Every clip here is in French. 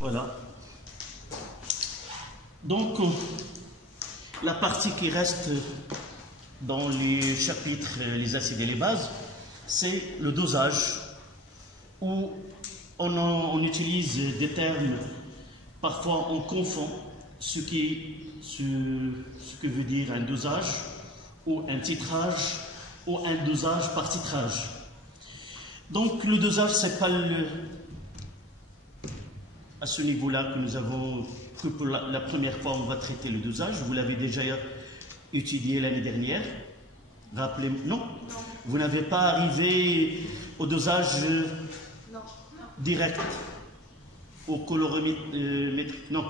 Voilà. Donc, la partie qui reste dans les chapitres les acides et les bases, c'est le dosage, où on utilise des termes, parfois on confond ce que veut dire un dosage, ou un titrage, ou un dosage par titrage. Donc le dosage, c'est pas à ce niveau-là que nous avons, que pour la première fois on va traiter le dosage. Vous l'avez déjà étudié l'année dernière. Rappelez-moi. Non, vous n'avez pas arrivé au dosage direct, au colorimétrique. Non.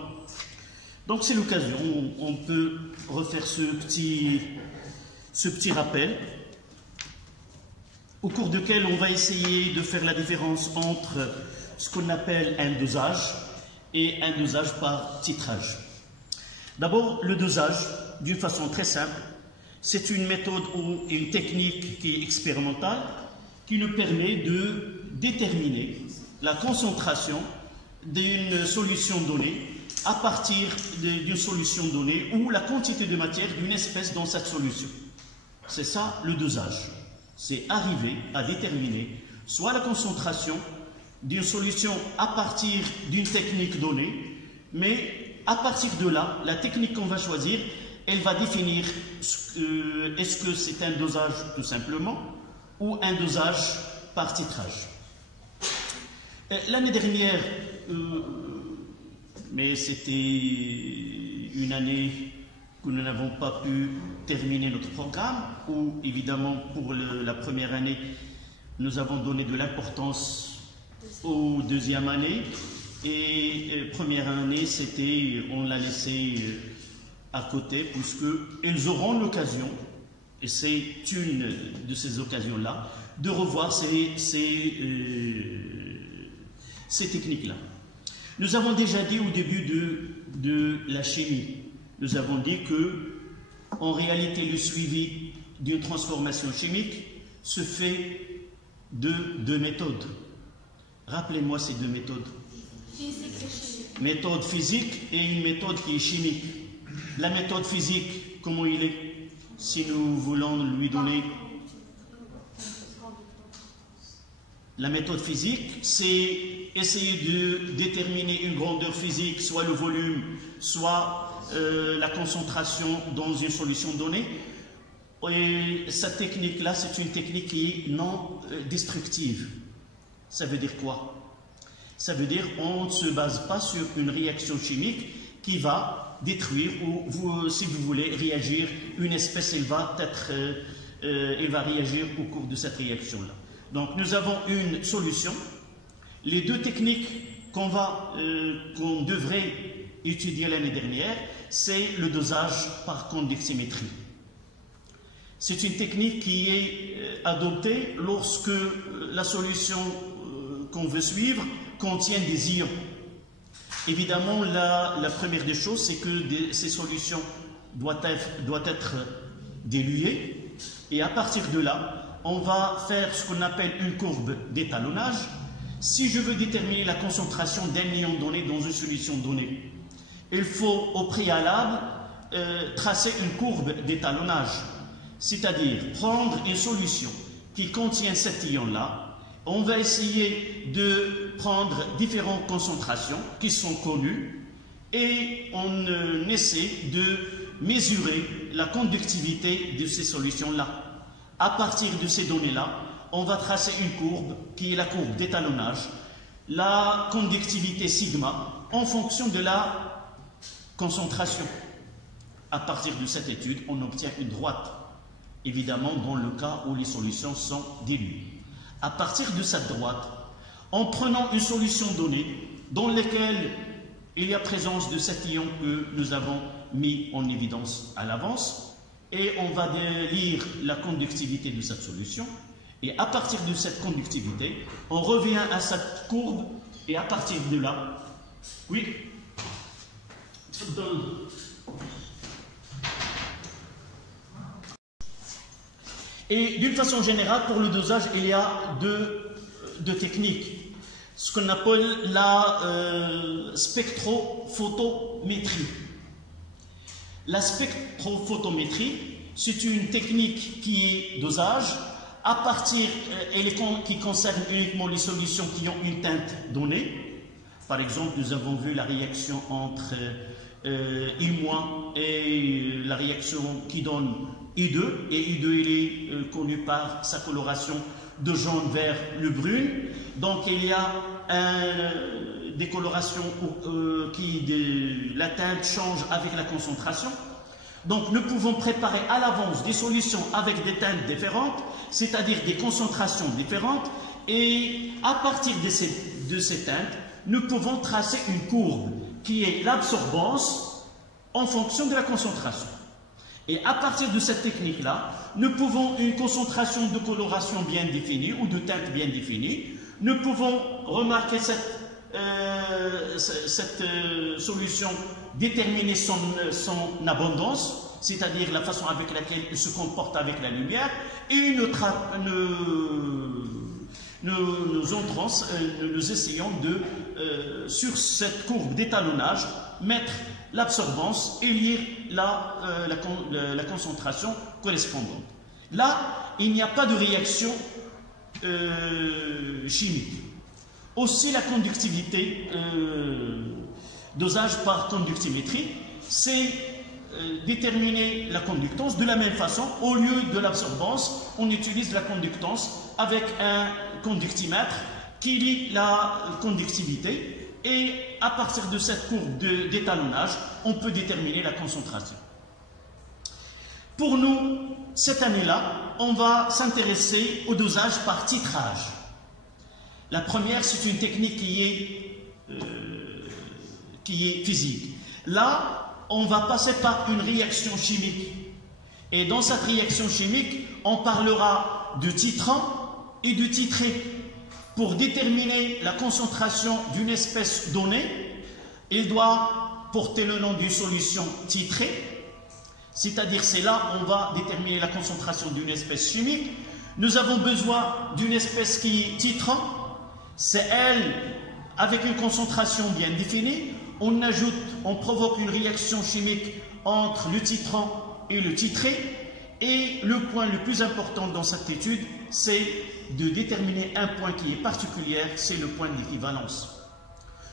Donc c'est l'occasion, on peut refaire ce petit rappel, au cours duquel on va essayer de faire la différence entre ce qu'on appelle un dosage et un dosage par titrage. D'abord, le dosage, d'une façon très simple, c'est une méthode ou une technique qui est expérimentale, qui nous permet de déterminer la concentration d'une solution donnée à partir d'une solution donnée ou la quantité de matière d'une espèce dans cette solution. C'est ça le dosage. C'est arriver à déterminer soit la concentration d'une solution à partir d'une technique donnée, mais à partir de là, la technique qu'on va choisir, elle va définir est-ce que c'est un dosage tout simplement ou un dosage par titrage. L'année dernière, mais c'était une année que nous n'avons pas pu terminer notre programme, où évidemment pour la première année, nous avons donné de l'importance aux deuxième année, et première année, on l'a laissé à côté, puisqu'ils auront l'occasion, et c'est une de ces occasions-là, de revoir ces techniques-là. Nous avons déjà dit au début de la chimie, nous avons dit que, en réalité, le suivi d'une transformation chimique se fait de deux méthodes. Rappelez-moi ces deux méthodes. Physique et chimique. Méthode physique et une méthode qui est chimique. La méthode physique, comment il est? Si nous voulons lui donner... La méthode physique, c'est essayer de déterminer une grandeur physique, soit le volume, soit la concentration dans une solution donnée. Et cette technique-là, c'est une technique qui est non destructive. Ça veut dire quoi? Ça veut dire qu'on ne se base pas sur une réaction chimique qui va détruire ou, si vous voulez, réagir. Une espèce, elle va réagir au cours de cette réaction-là. Donc, nous avons une solution. Les deux techniques qu'on devrait étudier l'année dernière, c'est le dosage par conductimétrie. C'est une technique qui est adoptée lorsque la solution qu'on veut suivre contient des ions. Évidemment, la première des choses, c'est que ces solutions doivent être diluées, et à partir de là, on va faire ce qu'on appelle une courbe d'étalonnage. Si je veux déterminer la concentration d'un ion donné dans une solution donnée, il faut au préalable tracer une courbe d'étalonnage, c'est-à-dire prendre une solution qui contient cet ion-là. On va essayer de prendre différentes concentrations qui sont connues et on essaie de mesurer la conductivité de ces solutions-là. À partir de ces données-là, on va tracer une courbe qui est la courbe d'étalonnage, la conductivité sigma, en fonction de la concentration. À partir de cette étude, on obtient une droite, évidemment dans le cas où les solutions sont diluées. À partir de cette droite, en prenant une solution donnée dans laquelle il y a présence de cet ion que nous avons mis en évidence à l'avance, et on va lire la conductivité de cette solution, et à partir de cette conductivité, on revient à cette courbe, et à partir de là, oui, et d'une façon générale, pour le dosage, il y a deux techniques. ce qu'on appelle la spectrophotométrie. La spectrophotométrie, c'est une technique qui est dosage à partir, qui concerne uniquement les solutions qui ont une teinte donnée. Par exemple, nous avons vu la réaction entre I- et la réaction qui donne I2, et I2 il est connu par sa coloration de jaune vers le brun. Donc il y a des colorations la teinte change avec la concentration. Donc nous pouvons préparer à l'avance des solutions avec des teintes différentes, c'est-à-dire des concentrations différentes, et à partir de ces teintes, nous pouvons tracer une courbe qui est l'absorbance en fonction de la concentration. Et à partir de cette technique-là, nous pouvons une concentration de coloration bien définie ou de teinte bien définie. Nous pouvons remarquer cette solution, déterminer son abondance, c'est-à-dire la façon avec laquelle elle se comporte avec la lumière, et nous essayons de, sur cette courbe d'étalonnage, mettre l'absorbance et lire la concentration correspondante. Là, il n'y a pas de réaction chimique. Aussi, la conductivité, dosage par conductimétrie, c'est déterminer la conductance. De la même façon, au lieu de l'absorbance, on utilise la conductance avec un conductimètre qui lit la conductivité, et à partir de cette courbe d'étalonnage, on peut déterminer la concentration. Pour nous, cette année-là, on va s'intéresser au dosage par titrage. La première, c'est une technique qui est physique. Là, on va passer par une réaction chimique. Et dans cette réaction chimique, on parlera de titrant et de titré. Pour déterminer la concentration d'une espèce donnée, il doit porter le nom d'une solution titrée, c'est-à-dire c'est là où on va déterminer la concentration d'une espèce chimique. Nous avons besoin d'une espèce qui est titrant, c'est elle avec une concentration bien définie. On provoque une réaction chimique entre le titrant et le titré, et le point le plus important dans cette étude, c'est de déterminer un point qui est particulier, c'est le point d'équivalence.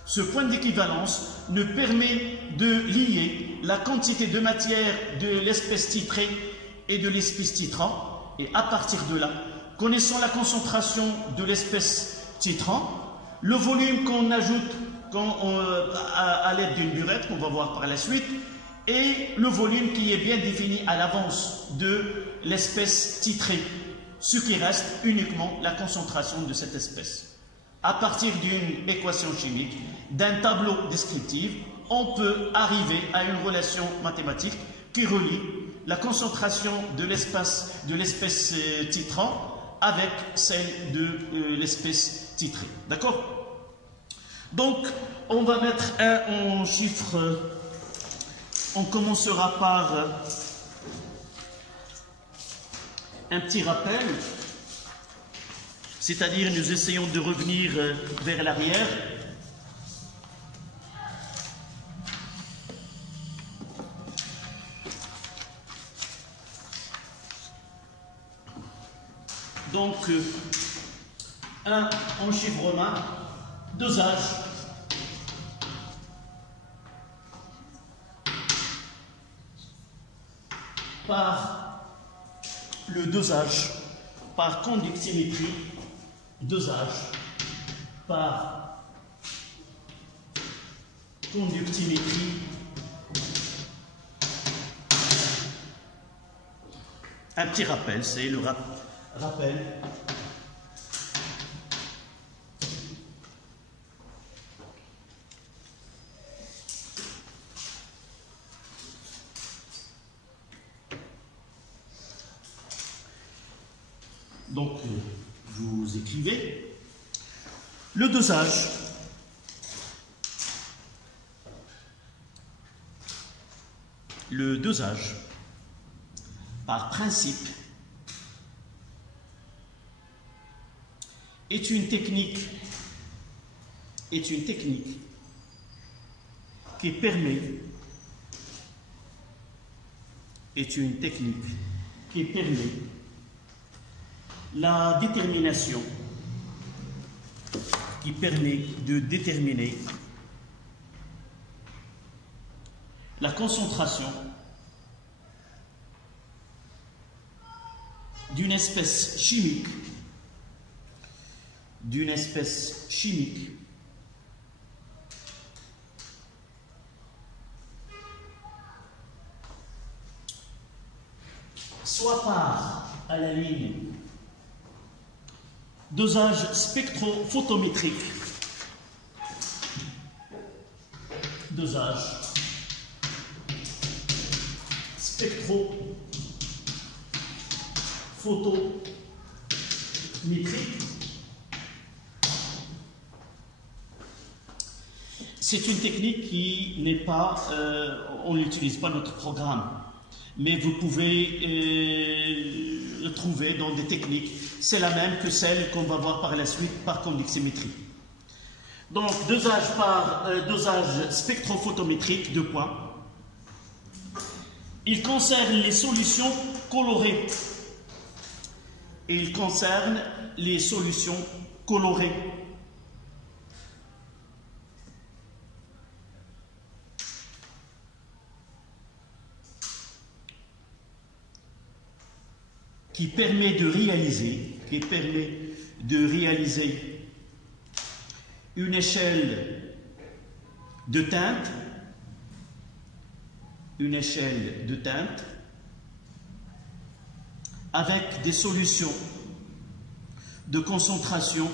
Ce point d'équivalence nous permet de lier la quantité de matière de l'espèce titrée et de l'espèce titrant, et à partir de là, connaissant la concentration de l'espèce titrant, le volume qu'on ajoute à l'aide d'une burette, qu'on va voir par la suite, et le volume qui est bien défini à l'avance de l'espèce titrée. Ce qui reste uniquement la concentration de cette espèce. À partir d'une équation chimique, d'un tableau descriptif, on peut arriver à une relation mathématique qui relie la concentration de l'espèce titrant avec celle de l'espèce titrée. D'accord? Donc, on va mettre en chiffre. On commencera par un petit rappel, c'est-à-dire nous essayons de revenir vers l'arrière. Donc, un en chiffre romain, dosage. Par le dosage, par conductimétrie, dosage, par conductimétrie, un petit rappel, c'est le rappel. Donc, vous écrivez le dosage. Le dosage, par principe, est une technique est une technique qui permet la détermination, qui permet de déterminer la concentration d'une espèce chimique, soit par à la ligne dosage spectrophotométrique, c'est une technique qui n'est pas, on n'utilise pas notre programme, mais vous pouvez le trouver dans des techniques. C'est la même que celle qu'on va voir par la suite par conduximétrie. Donc, dosage spectrophotométrique, 2 points. Il concerne les solutions colorées. Qui permet de réaliser une échelle de teinte, avec des solutions de concentration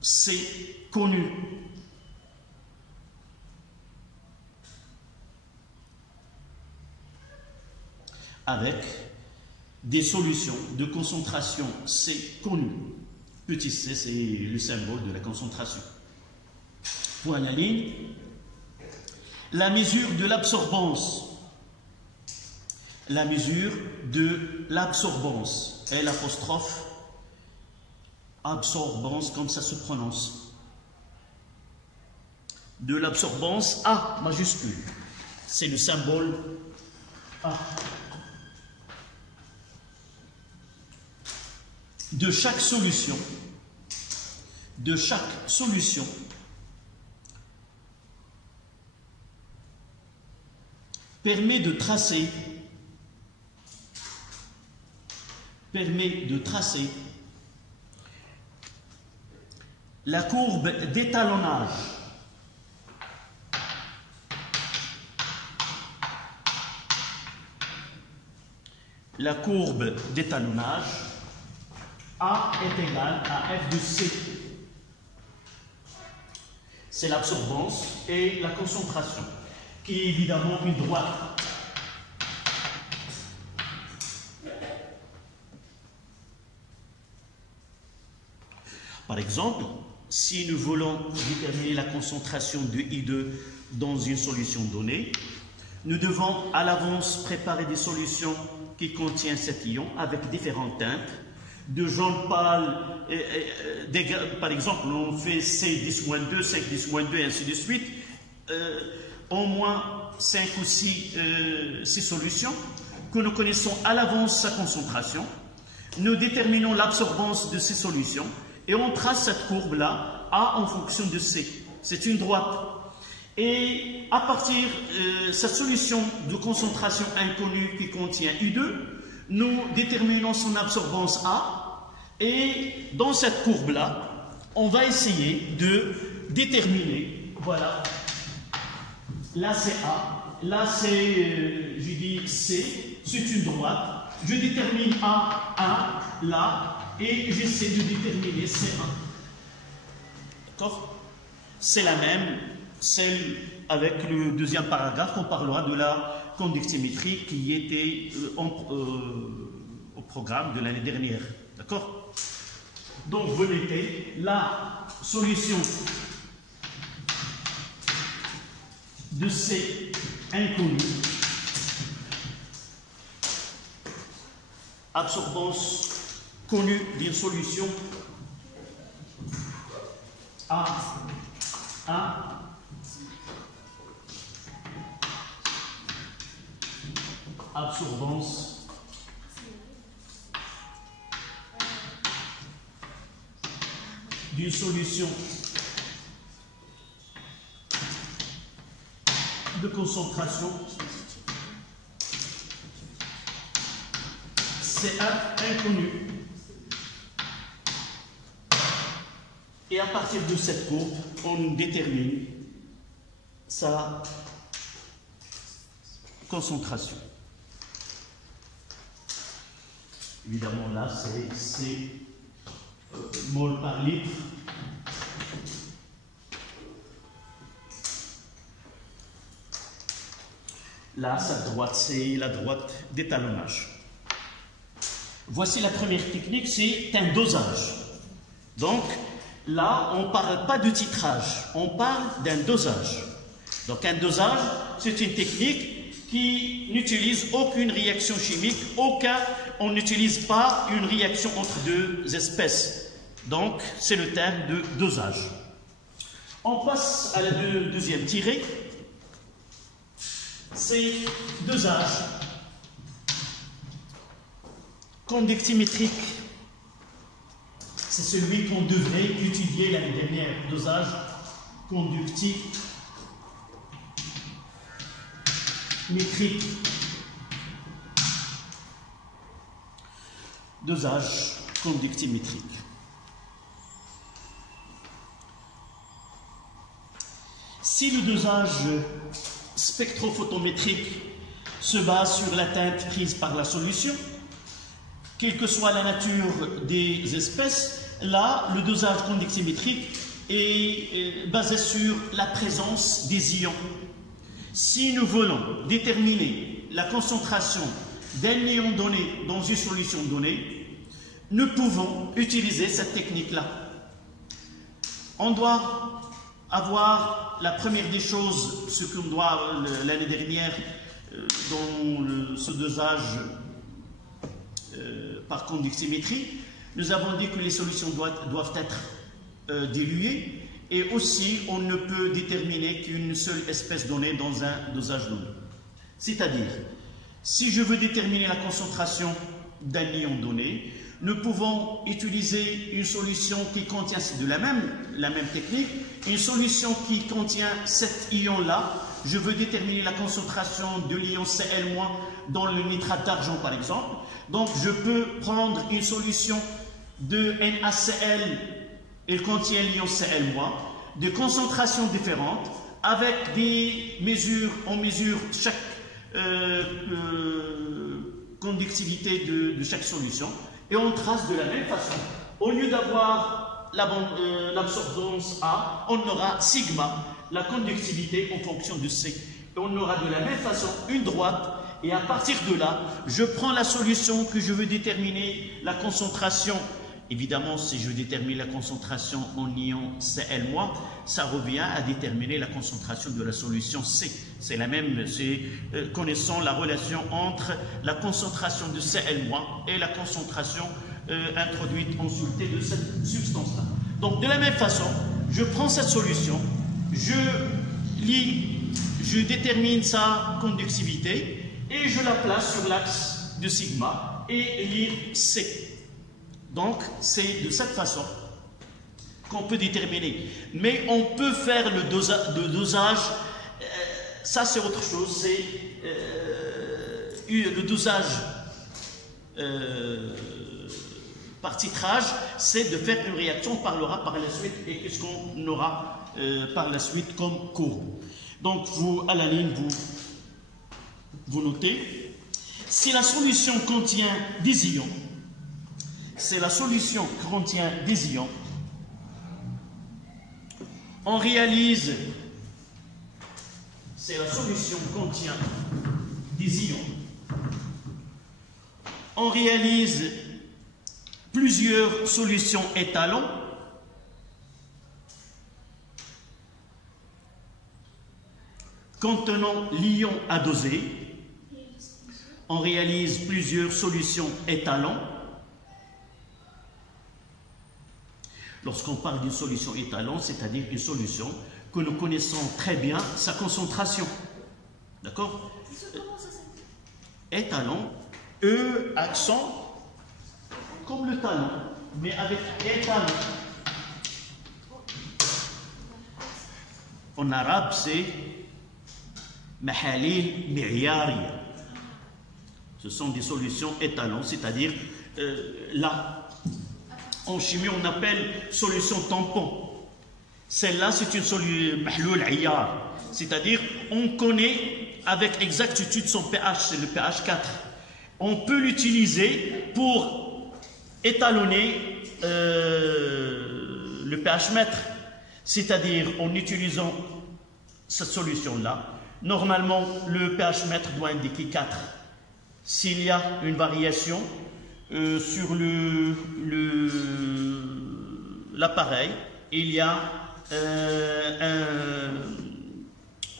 C connues. Avec des solutions de concentration C connues. Petit c, c'est le symbole de la concentration. Point à la ligne. La mesure de l'absorbance. L', absorbance, comme ça se prononce. De l'absorbance A majuscule. C'est le symbole A. De chaque solution permet de tracer la courbe d'étalonnage A est égal à F de C. C'est l'absorbance et la concentration, qui est évidemment une droite. Par exemple, si nous voulons déterminer la concentration de I2 dans une solution donnée, nous devons à l'avance préparer des solutions qui contiennent cet ion avec différentes teintes, de jaune pâle, par exemple, on fait C10-2, 5-10-2, et ainsi de suite, au moins 5 ou 6 solutions, que nous connaissons à l'avance sa concentration, nous déterminons l'absorbance de ces solutions, et on trace cette courbe-là, A en fonction de C. C'est une droite. Et à partir de cette solution de concentration inconnue qui contient I2, nous déterminons son absorbance A, et dans cette courbe-là, on va essayer de déterminer, voilà, là c'est A, là c'est, je dis C, c'est une droite, je détermine A1, là, et j'essaie de déterminer C1. D'accord? C'est la même, celle avec le deuxième paragraphe, on parlera de la conductimétrie qui était au programme de l'année dernière. D'accord? Donc, vous mettez la solution de C inconnue, absorbance connue d'une solution A, absorbance d'une solution de concentration CA inconnu. Et à partir de cette courbe, on détermine sa concentration. Évidemment, là, c'est mol par litre. Là, sa droite, c'est la droite d'étalonnage. Voici la première technique, c'est un dosage. Donc, là, on ne parle pas de titrage, on parle d'un dosage. Donc, un dosage, c'est une technique qui n'utilise aucune réaction chimique, on n'utilise pas une réaction entre deux espèces. Donc, c'est le terme de dosage. On passe à la deuxième tirée. C'est dosage conductimétrique. C'est celui qu'on devrait étudier l'année dernière. Dosage conductimétrique. Dosage conductimétrique. Si le dosage spectrophotométrique se base sur la teinte prise par la solution, quelle que soit la nature des espèces, là, le dosage conductimétrique est basé sur la présence des ions. Si nous voulons déterminer la concentration d'un ion donné dans une solution donnée, nous pouvons utiliser cette technique-là. On doit avoir la première des choses, ce qu'on doit l'année dernière dans ce dosage par conductimétrie, nous avons dit que les solutions doivent être diluées et aussi on ne peut déterminer qu'une seule espèce donnée dans un dosage donné. C'est-à-dire, si je veux déterminer la concentration d'un ion donné, nous pouvons utiliser une solution qui contient, c'est de la même technique, une solution qui contient cet ion-là. Je veux déterminer la concentration de l'ion Cl- dans le nitrate d'argent, par exemple. Donc, je peux prendre une solution de NaCl, elle contient l'ion Cl-, de concentrations différentes, avec des mesures, on mesure chaque conductivité de chaque solution, et on trace de la même façon. Au lieu d'avoir l'absorbance A, on aura sigma, la conductivité en fonction de C. Et on aura de la même façon une droite, et à partir de là, je prends la solution que je veux déterminer la concentration. Évidemment, si je détermine la concentration en ion Cl-, ça revient à déterminer la concentration de la solution C. C'est la même, connaissant la relation entre la concentration de Cl- et la concentration introduite en soluté de cette substance-là. Donc, de la même façon, je prends cette solution, je détermine sa conductivité et je la place sur l'axe de sigma et lire C. Donc, c'est de cette façon qu'on peut déterminer. Mais on peut faire le dosage, ça c'est autre chose, c'est le dosage par titrage, c'est de faire une réaction, on parlera par la suite, et qu'est-ce qu'on aura par la suite comme cours. Donc, vous, à la ligne, vous notez, si la solution contient des ions, c'est la solution qui contient des ions. On réalise, c'est la solution qui contient des ions. On réalise plusieurs solutions étalons. Contenant l'ion à doser. On réalise plusieurs solutions étalons. Lorsqu'on parle d'une solution étalon, c'est-à-dire une solution que nous connaissons très bien sa concentration. D'accord? Étalon, E, accent, comme le talon, mais avec étalon. En arabe, c'est mahalil mi'yariya. Ce sont des solutions étalons, c'est-à-dire là, en chimie, on appelle solution tampon. Celle-là, c'est une solution mahloul iyar, c'est-à-dire on connaît avec exactitude son pH, c'est le pH 4. On peut l'utiliser pour étalonner le pH mètre, c'est-à-dire en utilisant cette solution-là, normalement le pH mètre doit indiquer 4. S'il y a une variation sur l'appareil, il y a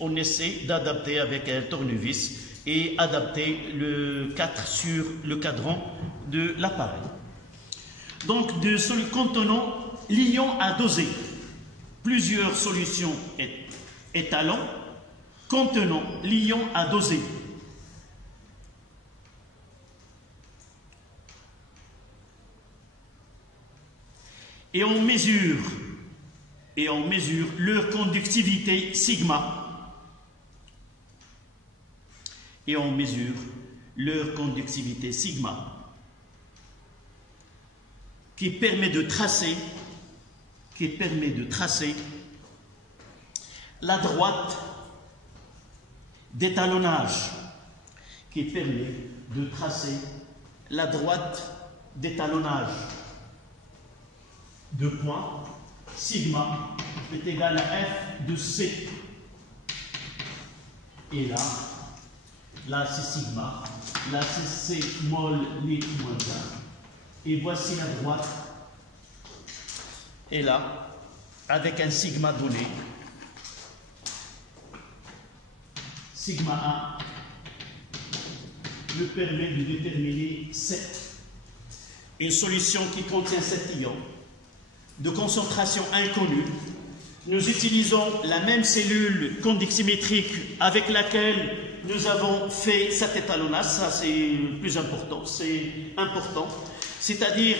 on essaie d'adapter avec un tournevis et adapter le 4 sur le cadran de l'appareil. Donc, contenant l'ion à doser, plusieurs solutions étalons contenant l'ion à doser. Et on mesure leur conductivité sigma. Et on mesure leur conductivité sigma, qui permet de tracer la droite d'étalonnage, Deux points, sigma est égal à F de C. Et là c'est sigma, là c'est C mol litre moins 1. Et voici la droite. Et là, avec un sigma donné, sigma 1 me permet de déterminer 7. Une solution qui contient 7 ions de concentration inconnue. Nous utilisons la même cellule conductimétrique avec laquelle nous avons fait cet étalonnage. Ça, c'est plus important. C'est-à-dire,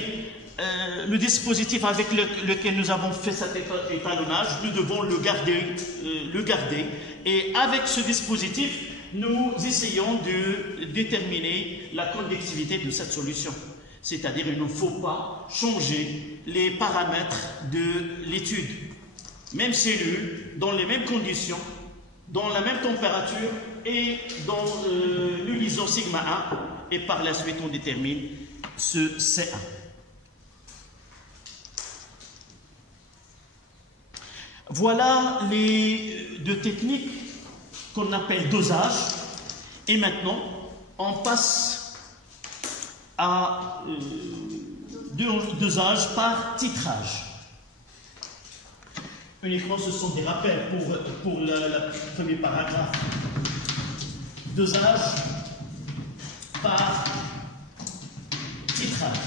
le dispositif avec lequel nous avons fait cet étalonnage, nous devons le garder. Et avec ce dispositif, nous essayons de déterminer la conductivité de cette solution. C'est-à-dire qu'il ne faut pas changer les paramètres de l'étude. Même cellule, dans les mêmes conditions, dans la même température et dans l'unisson sigma 1. Et par la suite, on détermine ce C1. Voilà les deux techniques qu'on appelle dosage. Et maintenant, on passe à dosage par titrage. Uniquement, ce sont des rappels pour le premier paragraphe. Dosage par titrage.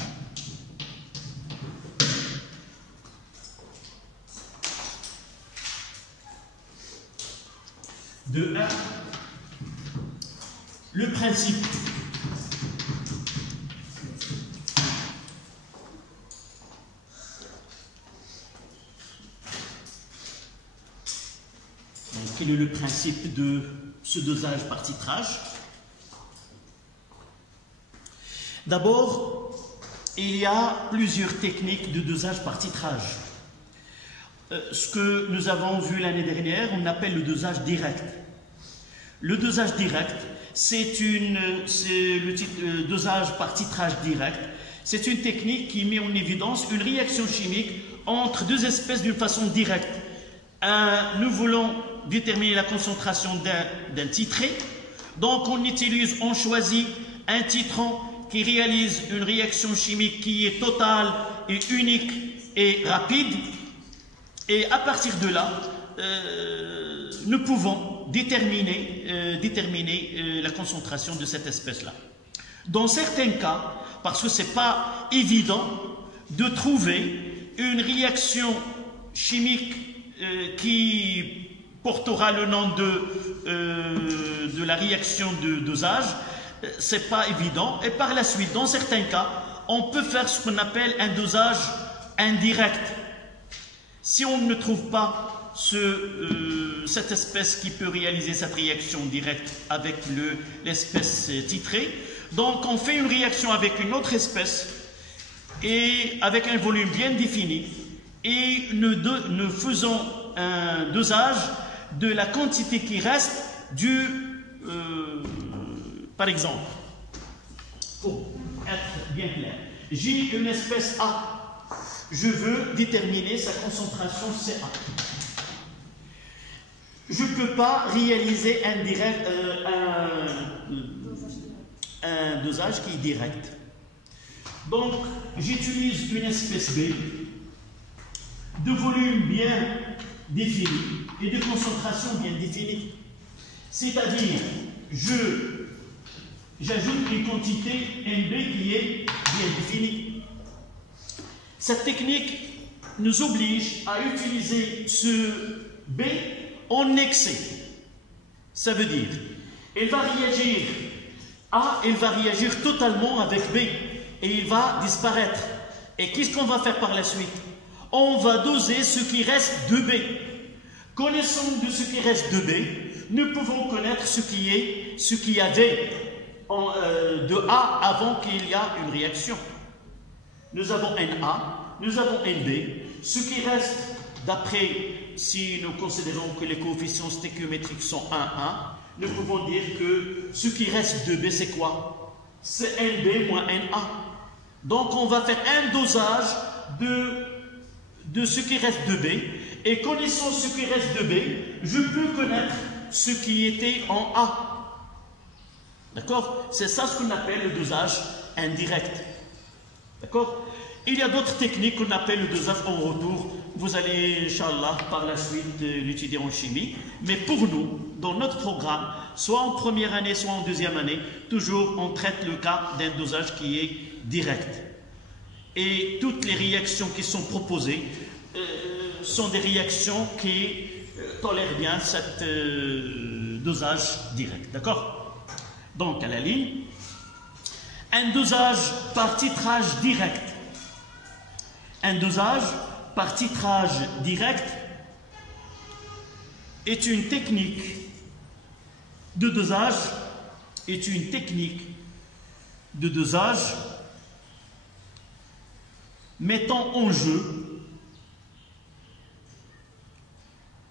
De 1, le principe. Quel est le principe de ce dosage par titrage? D'abord, il y a plusieurs techniques de dosage par titrage. Ce que nous avons vu l'année dernière, on appelle le dosage direct. Le dosage direct, c'est le dosage par titrage direct. C'est une technique qui met en évidence une réaction chimique entre deux espèces d'une façon directe. Nous voulons déterminer la concentration d'un titré. Donc on choisit un titrant qui réalise une réaction chimique qui est totale et unique et rapide. Et à partir de là, nous pouvons déterminer la concentration de cette espèce-là. Dans certains cas, parce que ce n'est pas évident de trouver une réaction chimique qui portera le nom de la réaction de dosage, c'est pas évident. Et par la suite, dans certains cas, on peut faire ce qu'on appelle un dosage indirect. Si on ne trouve pas cette espèce qui peut réaliser cette réaction directe avec l'espèce titrée, donc on fait une réaction avec une autre espèce et avec un volume bien défini, et nous faisons un dosage de la quantité qui reste par exemple, pour être bien clair, j'ai une espèce A, je veux déterminer sa concentration CA. Je ne peux pas réaliser un dosage qui est direct. Donc, j'utilise une espèce B de volume bien défini et de concentration bien définie. C'est-à-dire, j'ajoute une quantité NB qui est bien définie. Cette technique nous oblige à utiliser ce B en excès. Ça veut dire, elle va réagir A, elle va réagir totalement avec B et il va disparaître. Et qu'est-ce qu'on va faire par la suite? On va doser ce qui reste de B. Connaissant de ce qui reste de B, nous pouvons connaître ce qu'il y avait de A avant qu'il y ait une réaction. Nous avons NA, nous avons NB. Ce qui reste, d'après, si nous considérons que les coefficients stéchiométriques sont 1, 1, nous pouvons dire que ce qui reste de B, c'est quoi? C'est NB moins NA. Donc, on va faire un dosage de ce qui reste de B. Et connaissant ce qui reste de B, je peux connaître ce qui était en A. D'accord? C'est ça ce qu'on appelle le dosage indirect. D'accord? Il y a d'autres techniques qu'on appelle le dosage en retour. Vous allez, Inch'Allah, par la suite l'étudier en chimie. Mais pour nous, dans notre programme, soit en première année, soit en deuxième année, toujours on traite le cas d'un dosage qui est direct. Et toutes les réactions qui sont proposées sont des réactions qui tolèrent bien cet dosage direct. D'accord? Donc, à la ligne, un dosage par titrage direct. Un dosage par titrage direct est une technique de dosage mettant en jeu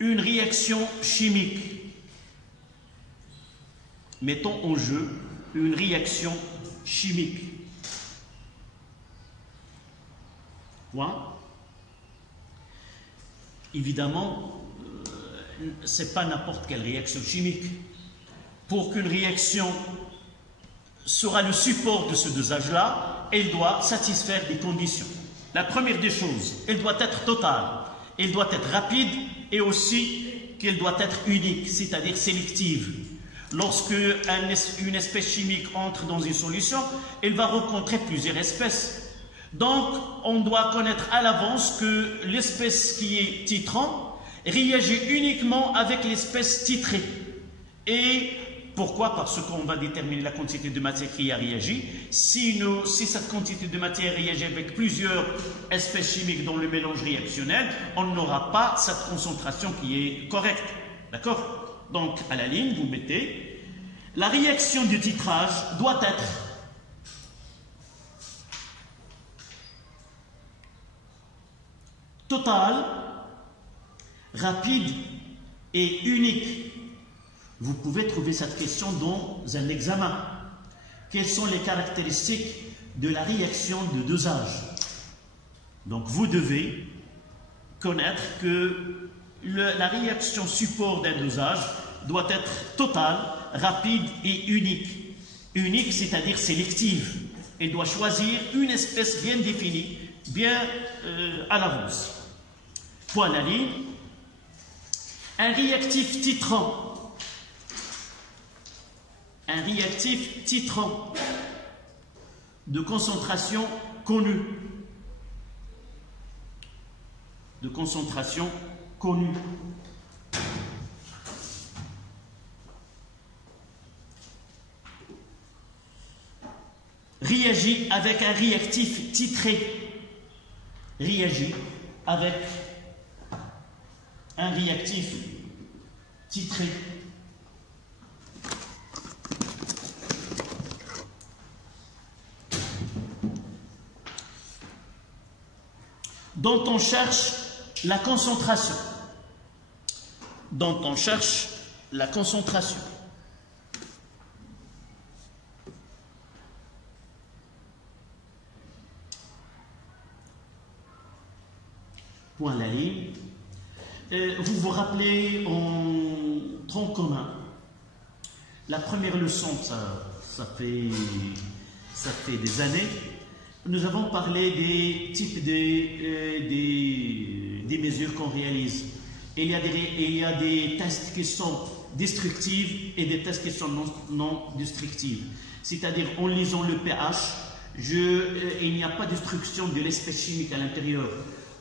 une réaction chimique. Mettons en jeu une réaction chimique. Point. Évidemment, ce n'est pas n'importe quelle réaction chimique. Pour qu'une réaction sera le support de ce dosage-là, elle doit satisfaire des conditions. La première des choses, elle doit être totale, elle doit être rapide et aussi qu'elle doit être unique, c'est-à-dire sélective. Lorsque une espèce chimique entre dans une solution, elle va rencontrer plusieurs espèces. Donc, on doit connaître à l'avance que l'espèce qui est titrant réagit uniquement avec l'espèce titrée. Et pourquoi? Parce qu'on va déterminer la quantité de matière qui a réagi. Si cette quantité de matière réagit avec plusieurs espèces chimiques dans le mélange réactionnel, on n'aura pas cette concentration qui est correcte. D'accord? Donc, à la ligne, vous mettez, la réaction du titrage doit être totale, rapide et unique. Vous pouvez trouver cette question dans un examen. Quelles sont les caractéristiques de la réaction de dosage? Donc, vous devez connaître que la réaction support d'un dosage doit être totale, rapide et unique. Unique, c'est-à-dire sélective. Elle doit choisir une espèce bien définie, bien à l'avance. Point à la ligne. Un réactif titrant. Un réactif titrant de concentration connue. de concentration connue. Réagit avec un réactif titré. Réagit avec un réactif titré. Dont on cherche la concentration. Dont on cherche la concentration. Point la ligne. Vous vous rappelez en tronc commun, la première leçon, ça fait des années, nous avons parlé des types des mesures qu'on réalise. Il y a des tests qui sont destructifs et des tests qui sont non destructifs. C'est-à-dire, en lisant le pH, il n'y a pas de destruction de l'espèce chimique à l'intérieur.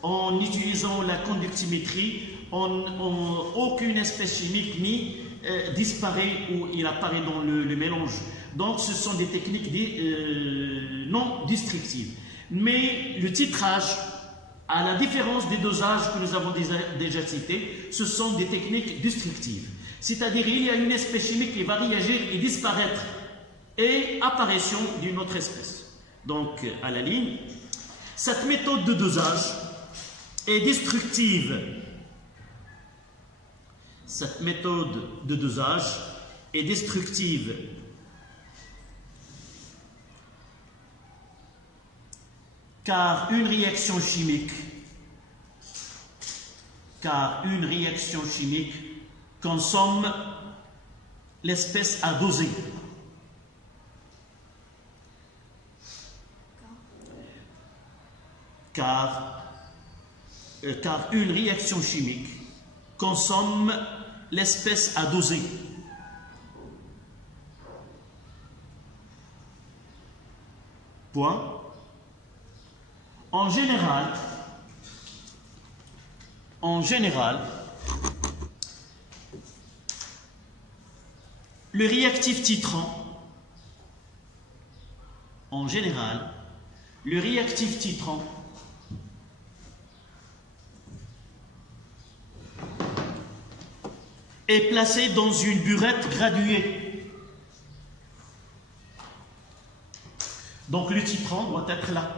En utilisant la conductimétrie, aucune espèce chimique ni disparaît ou il apparaît dans le mélange. Donc, ce sont des techniques non destructives. Mais le titrage, à la différence des dosages que nous avons déjà cités, ce sont des techniques destructives. C'est-à-dire, il y a une espèce chimique qui va réagir et disparaître, et apparition d'une autre espèce. Donc, à la ligne, cette méthode de dosage est destructive. Cette méthode de dosage est destructive car une réaction chimique consomme l'espèce à doser. Car une réaction chimique consomme l'espèce à doser. Point. En général, le réactif titrant, est placé dans une burette graduée. Donc le titrant doit être là,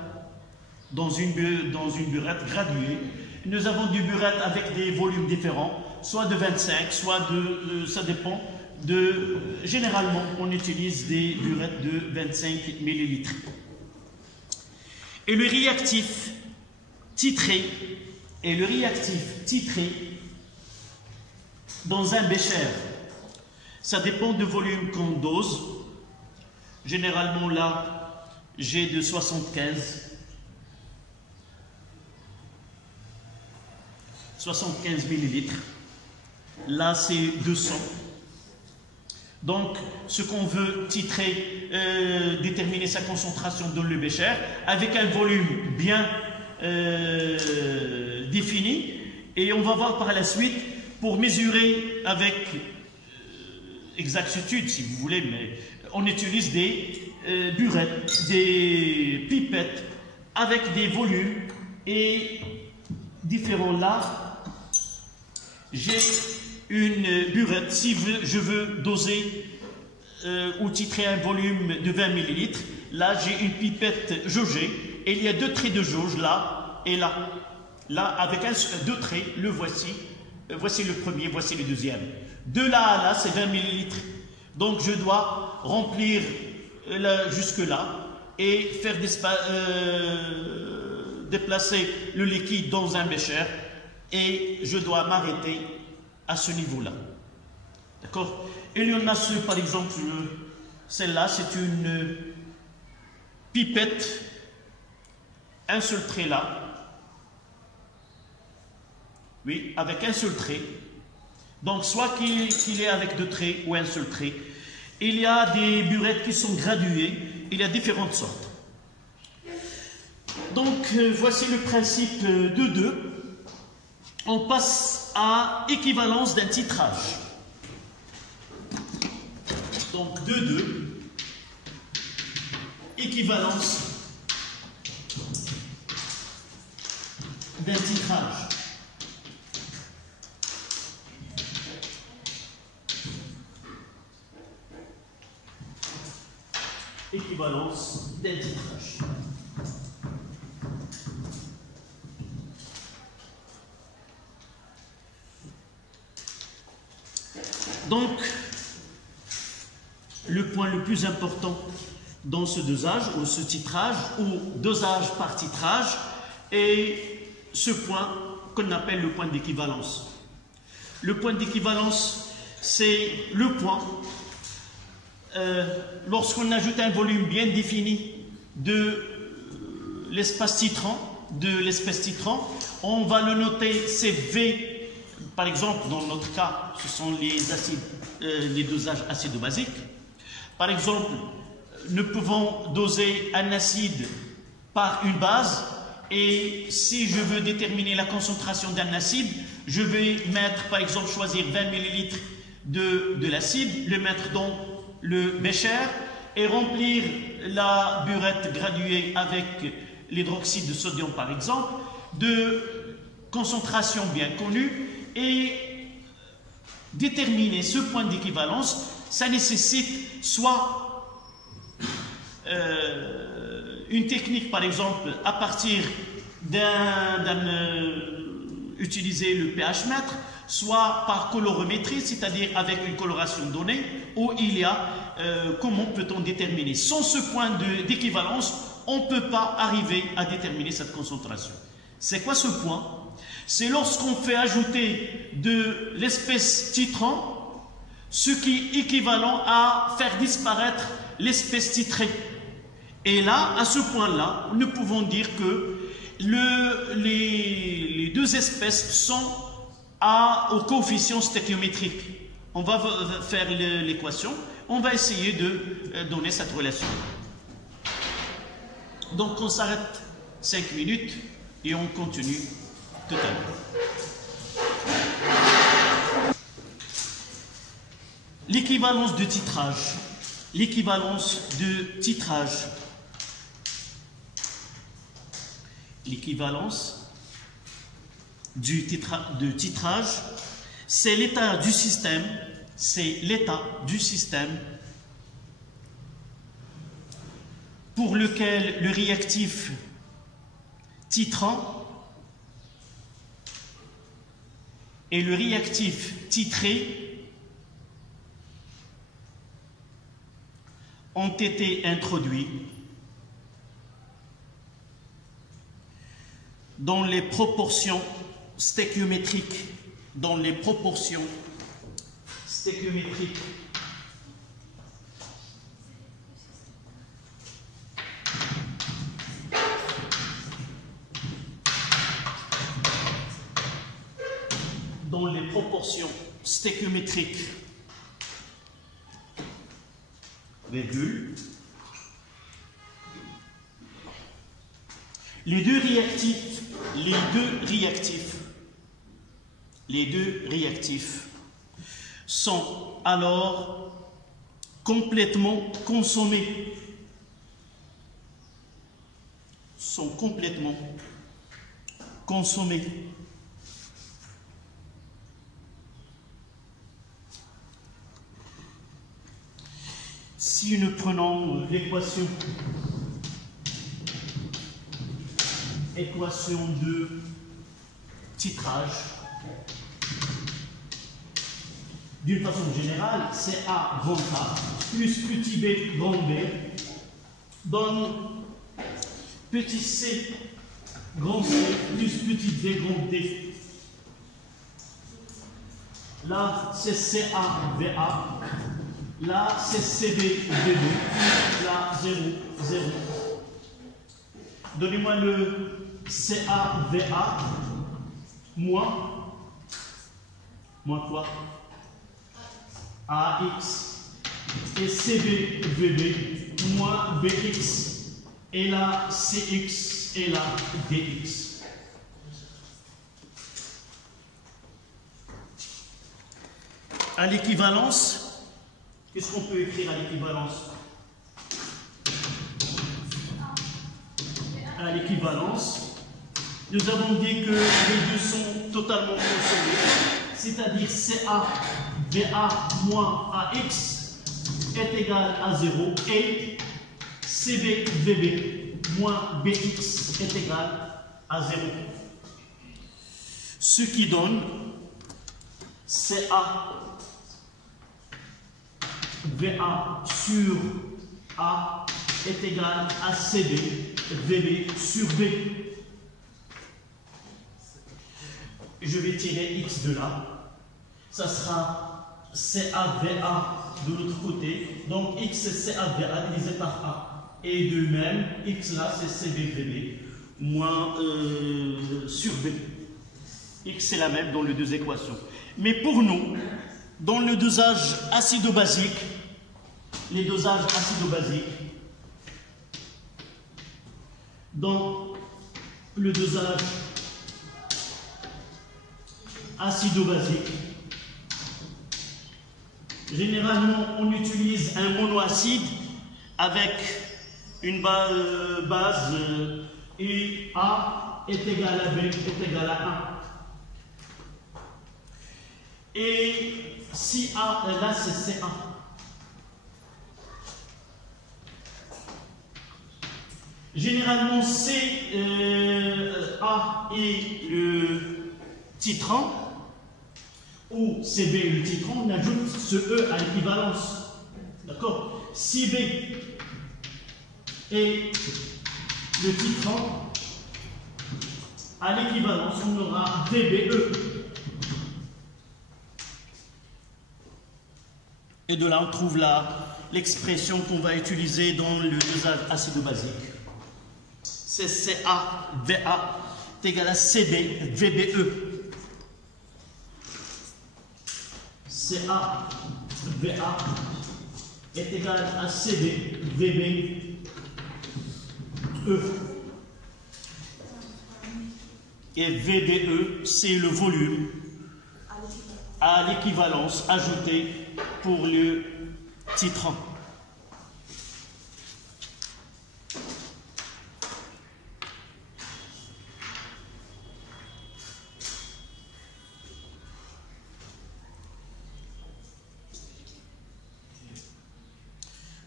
dans une burette graduée. Nous avons des burettes avec des volumes différents, soit de 25, soit ça dépend généralement, on utilise des burettes de 25 ml. Et le réactif titré, dans un bécher, ça dépend du volume qu'on dose. Généralement là, j'ai de 75 millilitres. Là, c'est 200. Donc, ce qu'on veut titrer, déterminer sa concentration dans le bécher, avec un volume bien défini. Et on va voir par la suite, pour mesurer avec exactitude, si vous voulez, mais on utilise des burettes, des pipettes, avec des volumes et différents là. J'ai une burette, si je veux doser ou titrer un volume de 20 ml, là j'ai une pipette jaugée et il y a deux traits de jauge là et là. Là, avec deux traits, le voici. Voici le premier, voici le deuxième. De là à là, c'est 20 ml. Donc je dois remplir jusque là et faire déplacer le liquide dans un bécher. Et je dois m'arrêter à ce niveau-là. D'accord? Il y en a ceux, par exemple, celle-là, c'est une pipette, un seul trait là. Oui, avec un seul trait. Donc, soit qu'il est avec deux traits ou un seul trait. Il y a des burettes qui sont graduées. Il y a différentes sortes. Donc, voici le principe de 2. on passe à équivalence d'un titrage. Donc 2,2, équivalence d'un titrage. Équivalence d'un titrage. Donc, le point le plus important dans ce dosage, ou ce titrage, ou dosage par titrage, est ce point qu'on appelle le point d'équivalence. Le point d'équivalence, c'est le point, lorsqu'on ajoute un volume bien défini de l'espace titrant, on va le noter CV. Par exemple, dans notre cas, ce sont les acides, les dosages acido-basiques. Par exemple, nous pouvons doser un acide par une base, et si je veux déterminer la concentration d'un acide, je vais mettre, par exemple, choisir 20 ml de l'acide, le mettre dans le bécher et remplir la burette graduée avec l'hydroxyde de sodium, par exemple, de concentration bien connue. Et déterminer ce point d'équivalence, ça nécessite soit une technique, par exemple, à partir utiliser le pH mètre, soit par colorimétrie, c'est-à-dire avec une coloration donnée, où il y a comment peut-on déterminer. Sans ce point d'équivalence, on ne peut pas arriver à déterminer cette concentration. C'est quoi ce point? C'est lorsqu'on fait ajouter de l'espèce titrant, ce qui est équivalent à faire disparaître l'espèce titrée. Et là, à ce point-là, nous pouvons dire que les deux espèces sont au coefficient stéchiométrique. On va faire l'équation, on va essayer de donner cette relation. Donc on s'arrête 5 minutes et on continue tout à l'heure. L'équivalence de titrage. L'équivalence de titrage. L'équivalence de titrage, c'est l'état du système, pour lequel le réactif titrant et le réactif titré ont été introduits dans les proportions stéchiométriques, virgule. Les deux réactifs sont alors complètement consommés. Si nous prenons l'équation de titrage, d'une façon générale, c'est A grand A plus petit b grand B donne petit c grand C plus petit d grand D. Là, c'est CA VA. Là, c'est CB VB. Là, 0, 0. Donnez-moi le CAVA moins quoi? AX et CBVB moins BX et là CX et là DX. à l'équivalence, qu'est-ce qu'on peut écrire à l'équivalence? À l'équivalence, nous avons dit que les deux sont totalement consommés, c'est-à-dire CA, VA moins AX est égal à 0 et CB, VB moins BX est égal à 0. Ce qui donne CA, VA sur A est égal à CD, VB sur B. Je vais tirer X de là. Ça sera CA-VA de l'autre côté. Donc X c'est CA-VA divisé par A. Et de même, X là c'est CB-VB moins sur B. X c'est la même dans les deux équations. Mais pour nous, dans le dosage acido-basique, les dosages acido-basiques, dans le dosage acido-basique, généralement on utilise un monoacide avec une base et A est égal à B est égal à 1. Et si A, là c'est C1. Généralement, A est le titrant, ou CB le titrant, on ajoute ce E à l'équivalence. D'accord? Si B est le titrant, à l'équivalence, on aura VBE. Et de là, on trouve l'expression qu'on va utiliser dans le dosage acido-basique. C'est CA-VA est égal à CB-VBE. CA-VA est égal à CB-VBE. Et VBE, c'est le volume à l'équivalence ajoutée pour le titrant.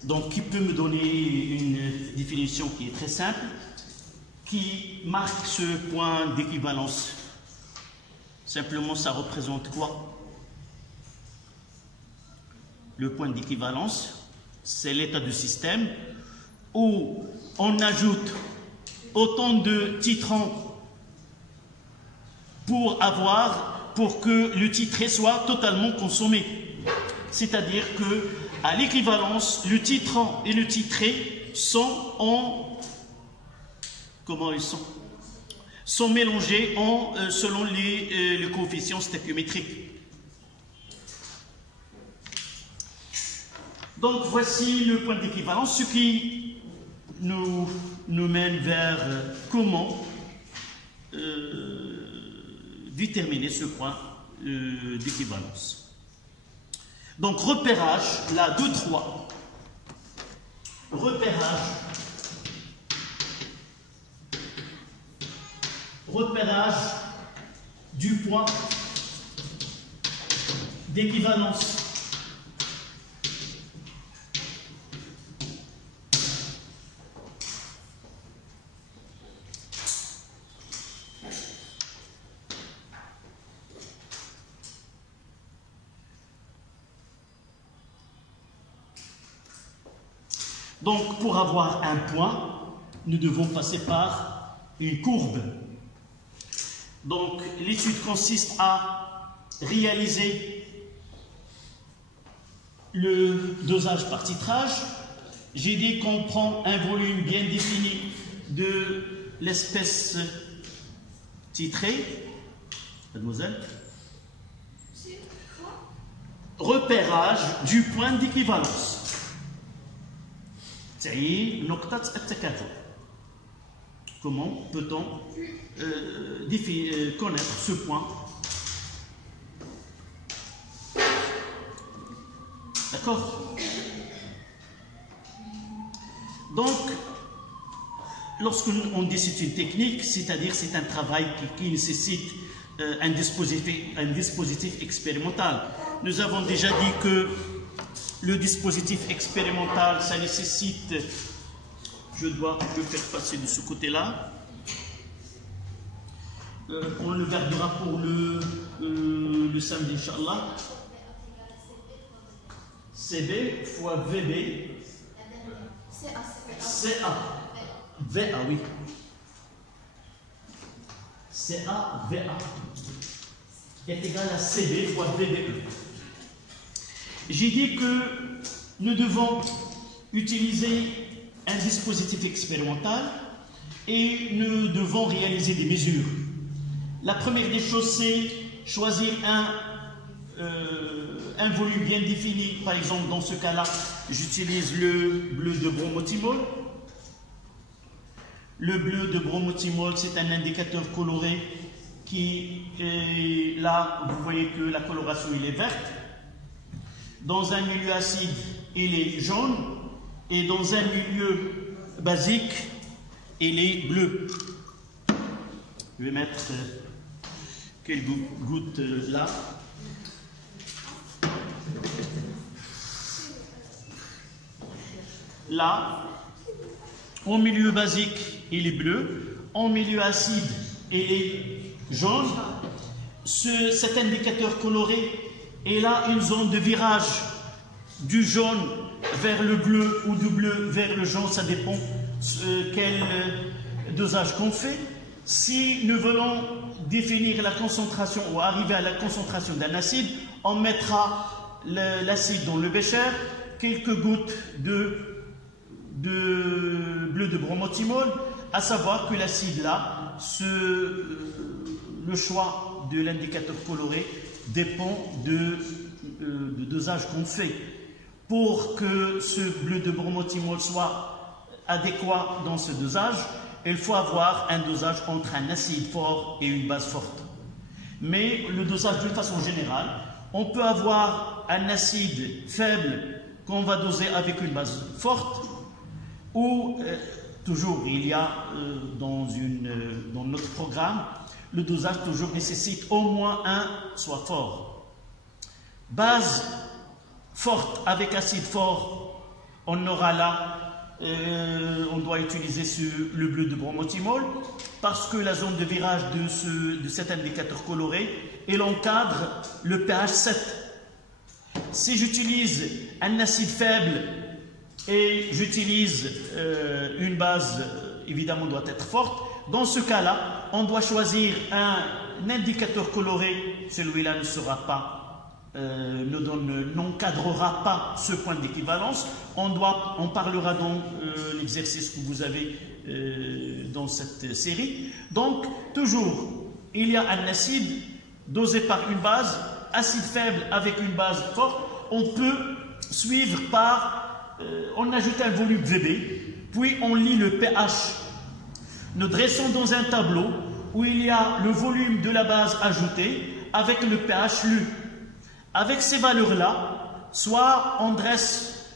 Donc, qui peut me donner une définition qui est très simple, qui marque ce point d'équivalence? Simplement, ça représente quoi? Le point d'équivalence, c'est l'état du système où on ajoute autant de titrants pour que le titré soit totalement consommé. C'est-à-dire que à l'équivalence, le titrant et le titré sont sont mélangés selon les coefficients stéchiométriques. Donc voici le point d'équivalence, ce qui nous mène vers comment déterminer ce point d'équivalence. Donc repérage, là 2, 3. Repérage du point d'équivalence. Donc, pour avoir un point, nous devons passer par une courbe. Donc, l'étude consiste à réaliser le dosage par titrage. J'ai dit qu'on prend un volume bien défini de l'espèce titrée. Mademoiselle? Repérage du point d'équivalence. Comment peut-on connaître ce point? D'accord? Donc, lorsqu'on décide une technique, c'est-à-dire c'est un travail qui nécessite un dispositif expérimental. Nous avons déjà dit que le dispositif expérimental, ça nécessite, je dois le faire passer de ce côté-là. On le gardera pour le samedi, Inch'Allah. CB fois VB. CA. VA, oui. CA, VA est égal à CB fois VBE. J'ai dit que nous devons utiliser un dispositif expérimental et nous devons réaliser des mesures. La première des choses, c'est choisir un volume bien défini. Par exemple, dans ce cas-là, j'utilise le bleu de bromothymol. Le bleu de bromothymol, c'est un indicateur coloré qui est là, vous voyez que la coloration il est verte. Dans un milieu acide, il est jaune. Et dans un milieu basique, il est bleu. Je vais mettre quelques gouttes là. Là, en milieu basique, il est bleu. En milieu acide, il est jaune. Cet indicateur coloré est là une zone de virage du jaune vers le bleu ou du bleu vers le jaune, ça dépend quel dosage qu'on fait. Si nous voulons définir la concentration ou arriver à la concentration d'un acide, on mettra l'acide dans le bécher, quelques gouttes de bleu de bromothymol, à savoir que l'acide là, le choix de l'indicateur coloré dépend du dosage qu'on fait. Pour que ce bleu de bromothymol soit adéquat dans ce dosage, il faut avoir un dosage entre un acide fort et une base forte. Mais le dosage d'une façon générale, on peut avoir un acide faible qu'on va doser avec une base forte, ou toujours il y a dans notre programme, le dosage toujours nécessite au moins un soit fort. Base forte avec acide fort, on aura là, on doit utiliser le bleu de bromothymol parce que la zone de virage de cet indicateur coloré, elle encadre le pH 7. Si j'utilise un acide faible et j'utilise une base, évidemment doit être forte, dans ce cas-là, on doit choisir un indicateur coloré, celui-là ne sera pas n'encadrera pas ce point d'équivalence. On parlera dans l'exercice que vous avez dans cette série. Donc, toujours, il y a un acide dosé par une base, acide faible avec une base forte. On peut suivre par, on ajoute un volume VB, puis on lit le pH. Nous dressons dans un tableau où il y a le volume de la base ajouté avec le pH lu. Avec ces valeurs-là, soit on dresse,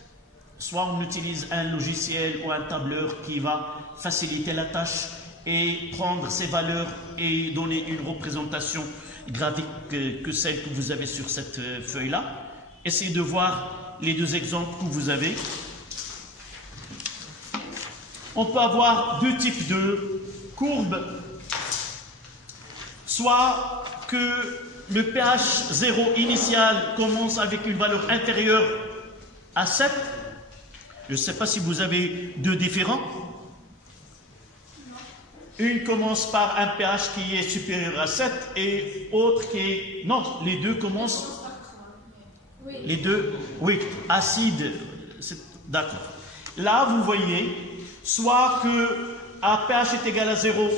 soit on utilise un logiciel ou un tableur qui va faciliter la tâche et prendre ces valeurs et donner une représentation graphique que celle que vous avez sur cette feuille-là. Essayez de voir les deux exemples que vous avez. On peut avoir deux types de courbes, soit que le pH 0 initial commence avec une valeur inférieure à 7. Je ne sais pas si vous avez deux différents. Une commence par un pH qui est supérieur à 7 et autre qui est... Non, les deux commencent... Les deux, oui, acide. D'accord. Là, vous voyez, soit que à pH est égal à 0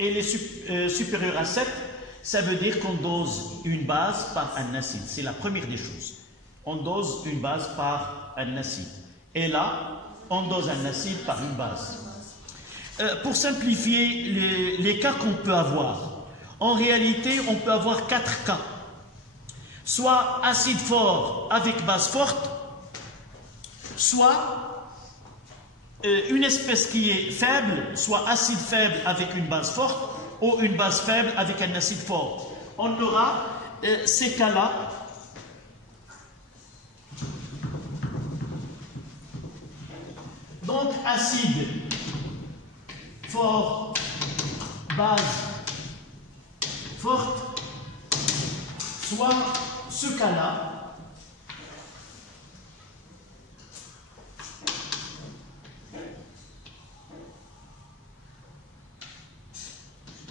et il est supérieur à 7, ça veut dire qu'on dose une base par un acide. C'est la première des choses. On dose une base par un acide. Et là, on dose un acide par une base. Pour simplifier les cas qu'on peut avoir, en réalité, on peut avoir 4 cas. Soit acide fort avec base forte, soit une espèce qui est faible, soit acide faible avec une base forte, ou une base faible avec un acide fort. On aura ces cas-là. Donc, acide fort, base forte, soit ce cas-là.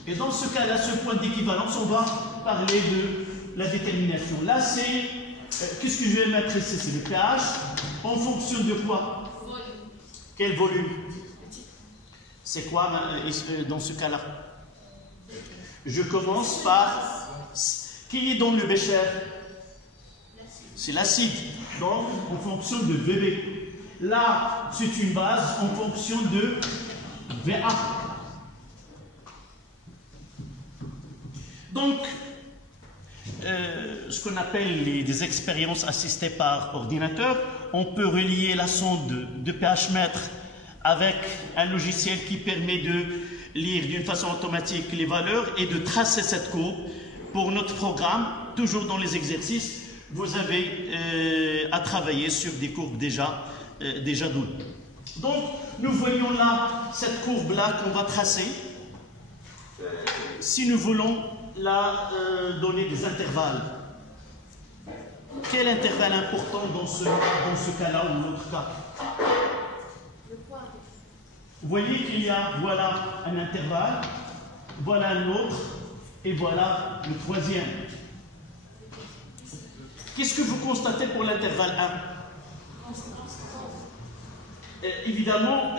Et dans ce cas-là, ce point d'équivalence, on va parler de la détermination. Là, c'est, qu'est-ce que je vais mettre ici? C'est le pH. En fonction de quoi? Volume. Quel volume? C'est quoi dans ce cas-là? Je commence par, qui est dans le bécher? C'est l'acide. Donc, en fonction de VB. Là, c'est une base en fonction de VA. Donc, ce qu'on appelle des expériences assistées par ordinateur, on peut relier la sonde de pH mètre avec un logiciel qui permet de lire d'une façon automatique les valeurs et de tracer cette courbe. Pour notre programme, toujours dans les exercices, vous avez à travailler sur des courbes déjà données. Donc, nous voyons là cette courbe-là qu'on va tracer. Si nous voulons donner des intervalles. Quel intervalle important dans ce cas-là ou l'autre cas? Vous voyez qu'il y a, voilà un intervalle, voilà un autre, et voilà le troisième. Qu'est-ce que vous constatez pour l'intervalle 1? Évidemment,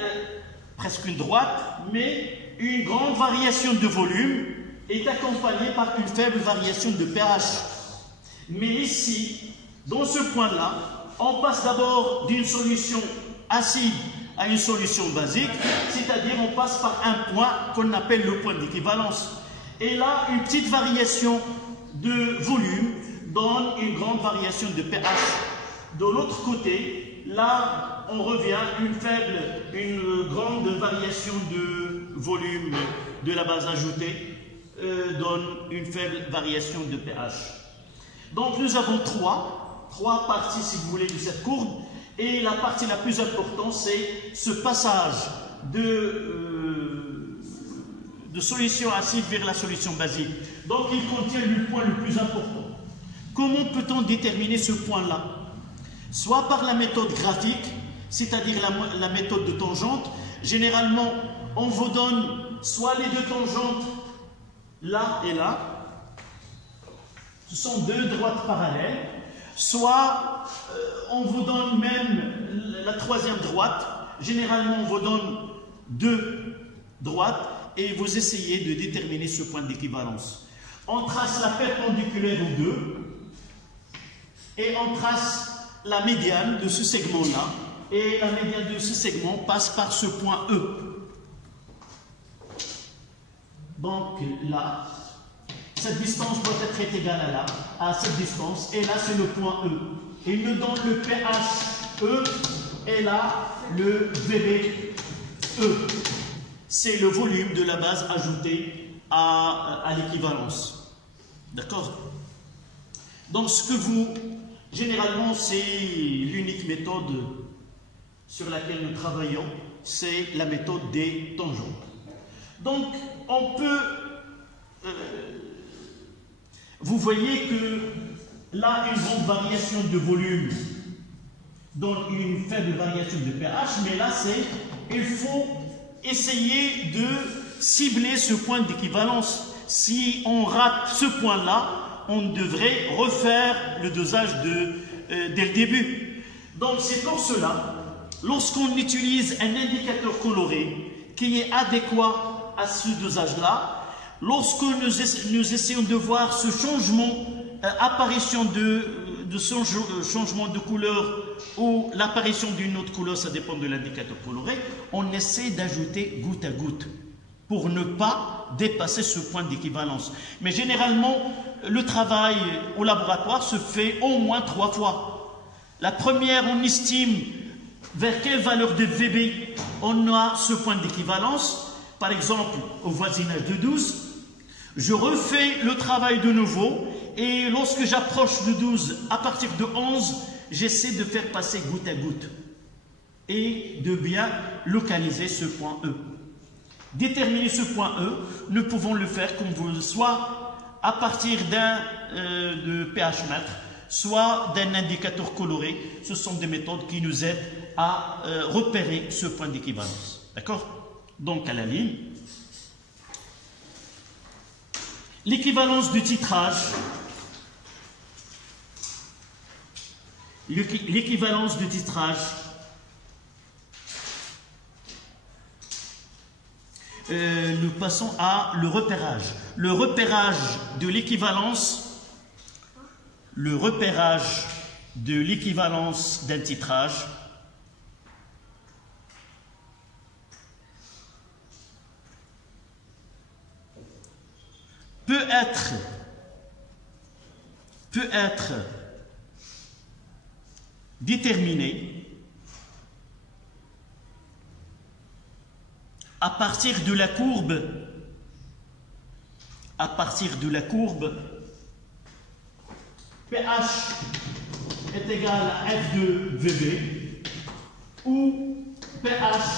presque une droite, mais une grande variation de volume est accompagnée par une faible variation de pH. Mais ici, dans ce point-là, on passe d'abord d'une solution acide à une solution basique, c'est-à-dire on passe par un point qu'on appelle le point d'équivalence. Et là, une petite variation de volume donne une grande variation de pH. De l'autre côté, là, on revient une grande variation de volume de la base ajoutée donne une faible variation de pH. Donc nous avons trois parties, si vous voulez, de cette courbe. Et la partie la plus importante, c'est ce passage de solution acide vers la solution basique. Donc il contient le point le plus important. Comment peut-on déterminer ce point-là? Soit par la méthode graphique, c'est-à-dire la méthode de tangente. Généralement, on vous donne soit les deux tangentes là et là, ce sont deux droites parallèles, soit on vous donne même la troisième droite. Généralement, on vous donne deux droites et vous essayez de déterminer ce point d'équivalence. On trace la perpendiculaire aux deux et on trace la médiane de ce segment-là, et la médiane de ce segment passe par ce point E. Donc là, cette distance doit être égale à cette distance, et là c'est le point E. Et il nous donne le pH E, et là le VB E. C'est le volume de la base ajoutée à l'équivalence. D'accord? Donc ce que vous... Généralement, c'est l'unique méthode sur laquelle nous travaillons, c'est la méthode des tangentes. Donc, on peut... vous voyez que là, une grande variation de volume donne une faible variation de pH, mais là, il faut essayer de cibler ce point d'équivalence. Si on rate ce point-là, on devrait refaire le dosage dès le début. Donc c'est pour cela, lorsqu'on utilise un indicateur coloré qui est adéquat à ce dosage-là, lorsque nous essayons de voir ce changement, apparition de changement de couleur ou l'apparition d'une autre couleur, ça dépend de l'indicateur coloré, on essaie d'ajouter goutte à goutte pour ne pas dépasser ce point d'équivalence. Mais généralement, le travail au laboratoire se fait au moins 3 fois. La première, on estime vers quelle valeur de VB on a ce point d'équivalence. Par exemple, au voisinage de 12, je refais le travail de nouveau et lorsque j'approche de 12, à partir de 11, j'essaie de faire passer goutte à goutte et de bien localiser ce point E. Déterminer ce point E, nous pouvons le faire comme vous le soit à partir d'un de pH mètre, soit d'un indicateur coloré. Ce sont des méthodes qui nous aident à repérer ce point d'équivalence. D'accord? Donc à la ligne. L'équivalence du titrage. L'équivalence du titrage. Nous passons à le repérage. Le repérage de l'équivalence. Le repérage de l'équivalence d'un titrage. Peut être déterminé à partir de la courbe pH est égal à F de VB ou pH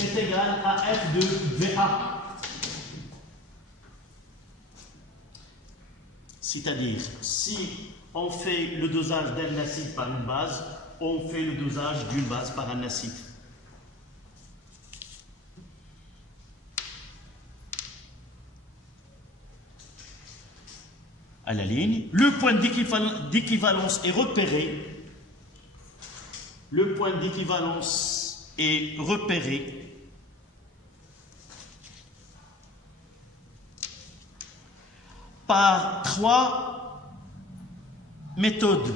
est égal à F de VA. C'est-à-dire, si on fait le dosage d'un acide par une base, on fait le dosage d'une base par un acide. À la ligne, le point d'équivalence est repéré. Le point d'équivalence est repéré par trois méthodes.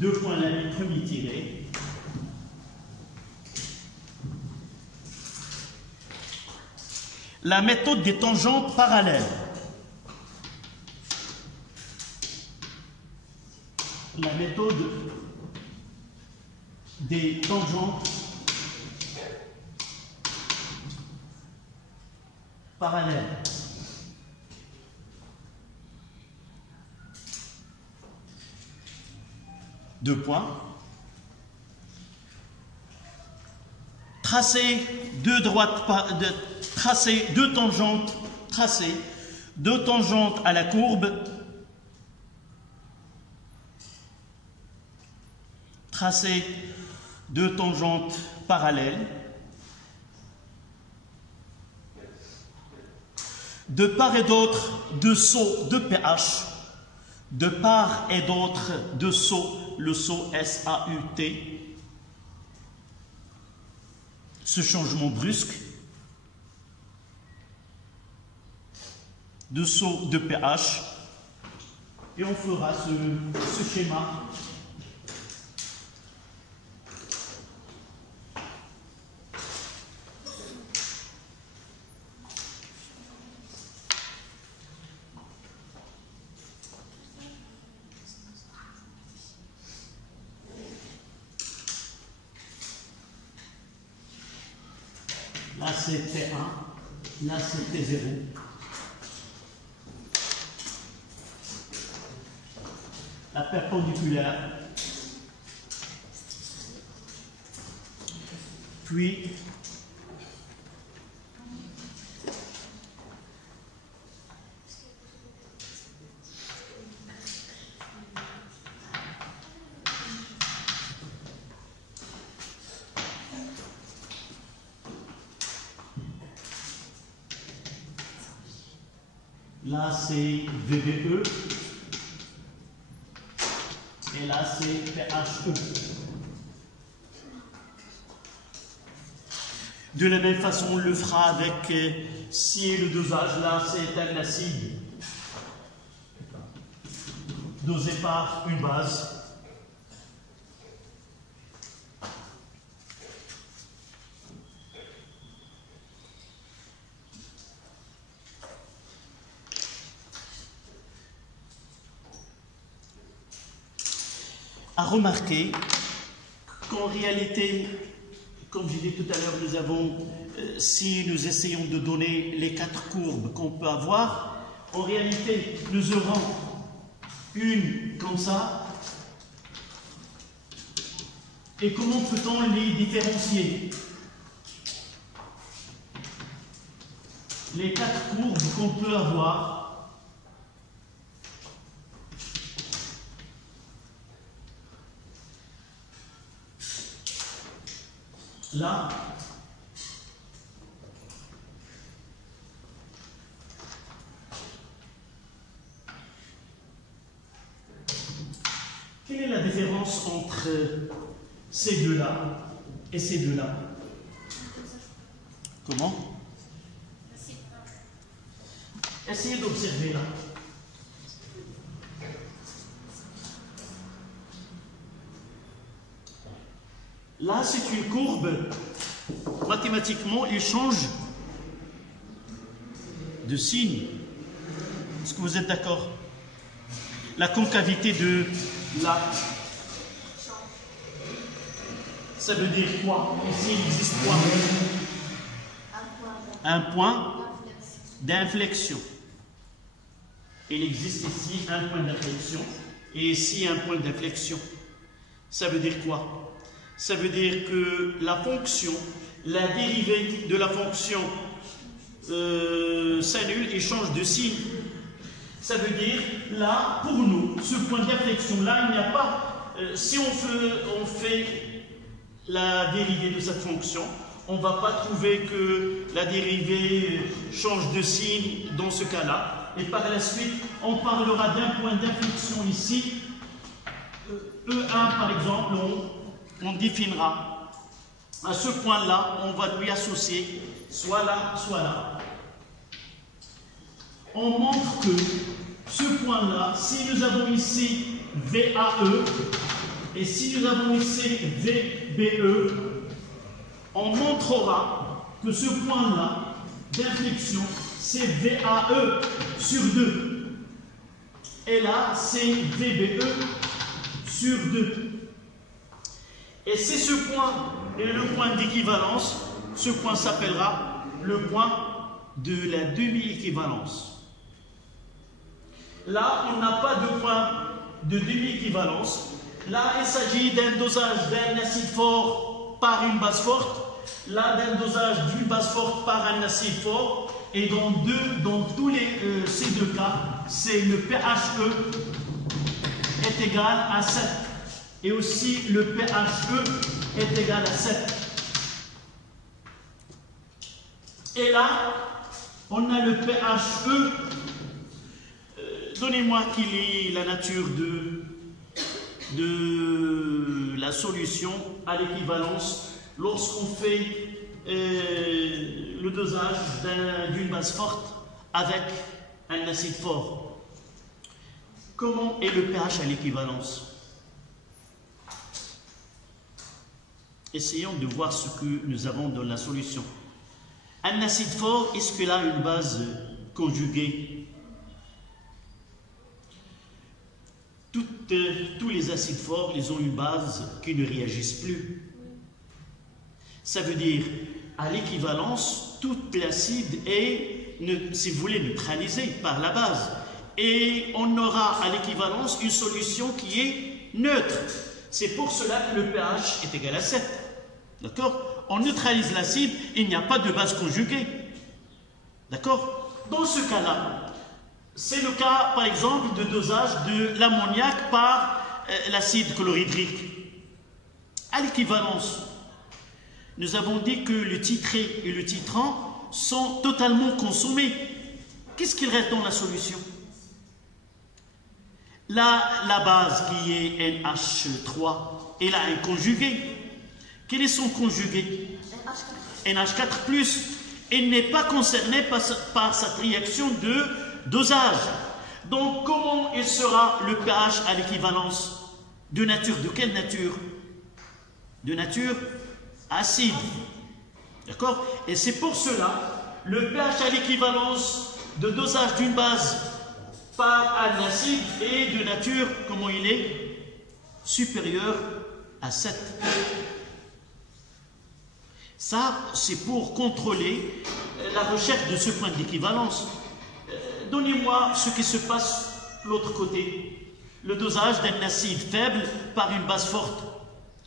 Deux points la ligne premier tiré. La méthode des tangentes parallèles. La méthode des tangentes parallèles. Deux points. Tracer deux tangentes à la courbe. Tracer deux tangentes parallèles. De part et d'autre, deux sauts de pH. De part et d'autre, deux sauts, le saut S-A-U-T. Ce changement brusque. Deux sauts de pH. Et on fera ce schéma. Là c'est T1, là c'est T0. La perpendiculaire. Puis là c'est VBE et là c'est PHE. De la même façon, on le fera avec si le dosage, là c'est un acide dosé par une base. à remarquer qu'en réalité, comme j'ai dit tout à l'heure, nous avons, si nous essayons de donner les 4 courbes qu'on peut avoir, en réalité, nous aurons une comme ça. Et comment peut-on les différencier? Les 4 courbes qu'on peut avoir, là, quelle est la différence entre ces deux-là et ces deux-là? Comment? Essayez d'observer là. Là, c'est une courbe. Mathématiquement, il change de signe. Est-ce que vous êtes d'accord? La concavité de la... Ça veut dire quoi? Ici, il existe quoi? Un point d'inflexion. Il existe ici un point d'inflexion et ici un point d'inflexion. Ça veut dire quoi? Ça veut dire que la fonction, la dérivée de la fonction s'annule et change de signe. Ça veut dire, là, pour nous, ce point d'inflexion-là, il n'y a pas... si on fait la dérivée de cette fonction, on ne va pas trouver que la dérivée change de signe dans ce cas-là. Et par la suite, on parlera d'un point d'inflexion ici. E1, par exemple, on définira. À ce point-là, on va lui associer soit là, soit là. On montre que ce point-là, si nous avons ici VAE et si nous avons ici VBE, on montrera que ce point-là d'inflexion, c'est VAE sur 2. Et là, c'est VBE sur 2. Et c'est ce point, et le point d'équivalence, ce point s'appellera le point de la demi-équivalence. Là, on n'a pas de point de demi-équivalence. Là, il s'agit d'un dosage d'un acide fort par une base forte. Là, d'un dosage d'une base forte par un acide fort. Et dans tous ces deux cas, c'est le pHe est égal à 7. Et aussi le pHe est égal à 7. Et là, on a le pHe. Donnez-moi quelle est la nature de la solution à l'équivalence lorsqu'on fait le dosage d'une base forte avec un acide fort. Comment est le pH à l'équivalence? Essayons de voir ce que nous avons dans la solution. Un acide fort, est-ce qu'il a une base conjuguée? Tous les acides forts, ils ont une base qui ne réagissent plus. Ça veut dire, à l'équivalence, tout l'acide est, si vous voulez, neutralisé par la base. Et on aura à l'équivalence une solution qui est neutre. C'est pour cela que le pH est égal à 7. D'accord? On neutralise l'acide, il n'y a pas de base conjuguée. D'accord? Dans ce cas-là, c'est le cas, par exemple, de dosage de l'ammoniac par l'acide chlorhydrique. À l'équivalence, nous avons dit que le titré et le titrant sont totalement consommés. Qu'est-ce qu'il reste dans la solution? Là, la base qui est NH3, elle a un conjugué. Quel est son conjugué? NH4+. Elle n'est pas concernée par cette réaction de dosage. Donc, comment il sera le pH à l'équivalence? De nature, de quelle nature? De nature acide. D'accord? Et c'est pour cela, le pH à l'équivalence de dosage d'une base par un acide est de nature, comment il est? supérieur à 7. Ça, c'est pour contrôler la recherche de ce point d'équivalence. Donnez-moi ce qui se passe de l'autre côté. Le dosage d'un acide faible par une base forte.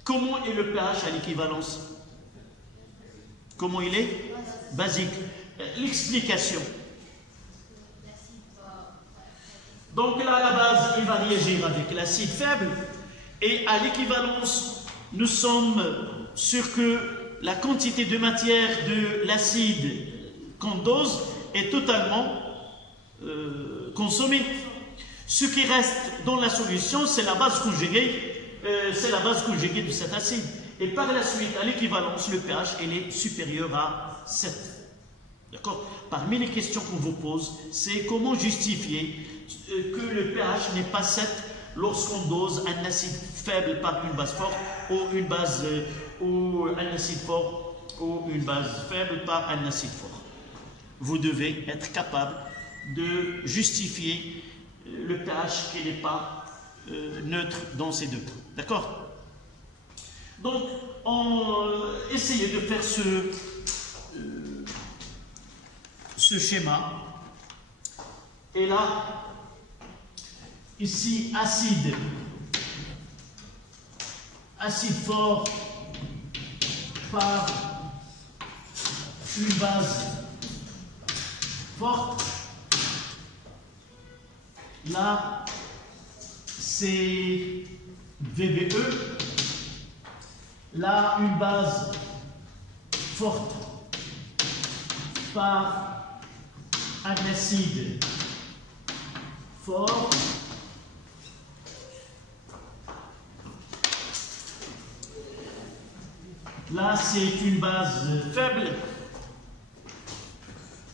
Comment est le pH à l'équivalence? Comment il est? Basique. L'explication. Donc là, à la base, il va réagir avec l'acide faible. Et à l'équivalence, nous sommes sûrs que la quantité de matière de l'acide qu'on dose est totalement consommée. Ce qui reste dans la solution, c'est la base conjuguée, de cet acide. Et par la suite, à l'équivalence, le pH il est supérieur à 7. D'accord? Parmi les questions qu'on vous pose, c'est comment justifier que le pH n'est pas 7 lorsqu'on dose un acide faible par une base forte ou un acide fort ou une base faible par un acide fort. Vous devez être capable de justifier le pH qui n'est pas neutre dans ces deux cas. D'accord? Donc, essayez de faire ce schéma. Et là, ici, acide fort par une base forte. Là, c'est VBE. Là, une base forte par un acide fort. Là, c'est une base faible.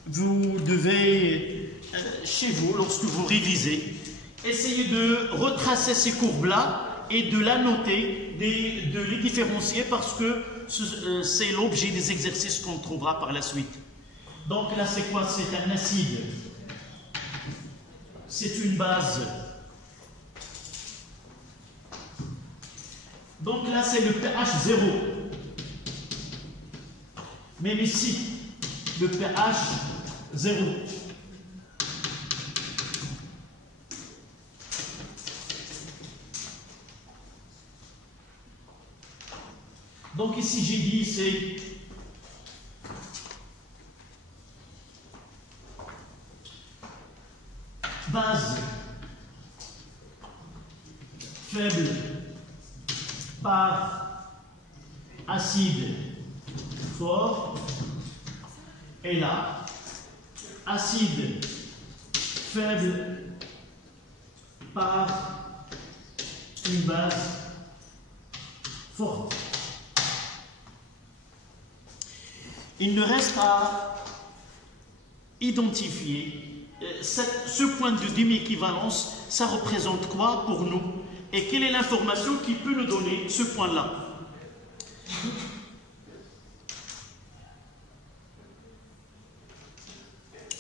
Vous devez, chez vous, lorsque vous révisez, essayer de retracer ces courbes-là et de la noter, de les différencier parce que c'est l'objet des exercices qu'on trouvera par la suite. Donc là, c'est quoi? C'est un acide. C'est une base. Donc là, c'est le pH 0. Même ici, le pH 0. Donc ici, j'ai dit, c'est base faible par acide fort. Et là, acide faible par une base forte. Il nous reste à identifier ce point de demi-équivalence, ça représente quoi pour nous et quelle est l'information qui peut nous donner ce point-là.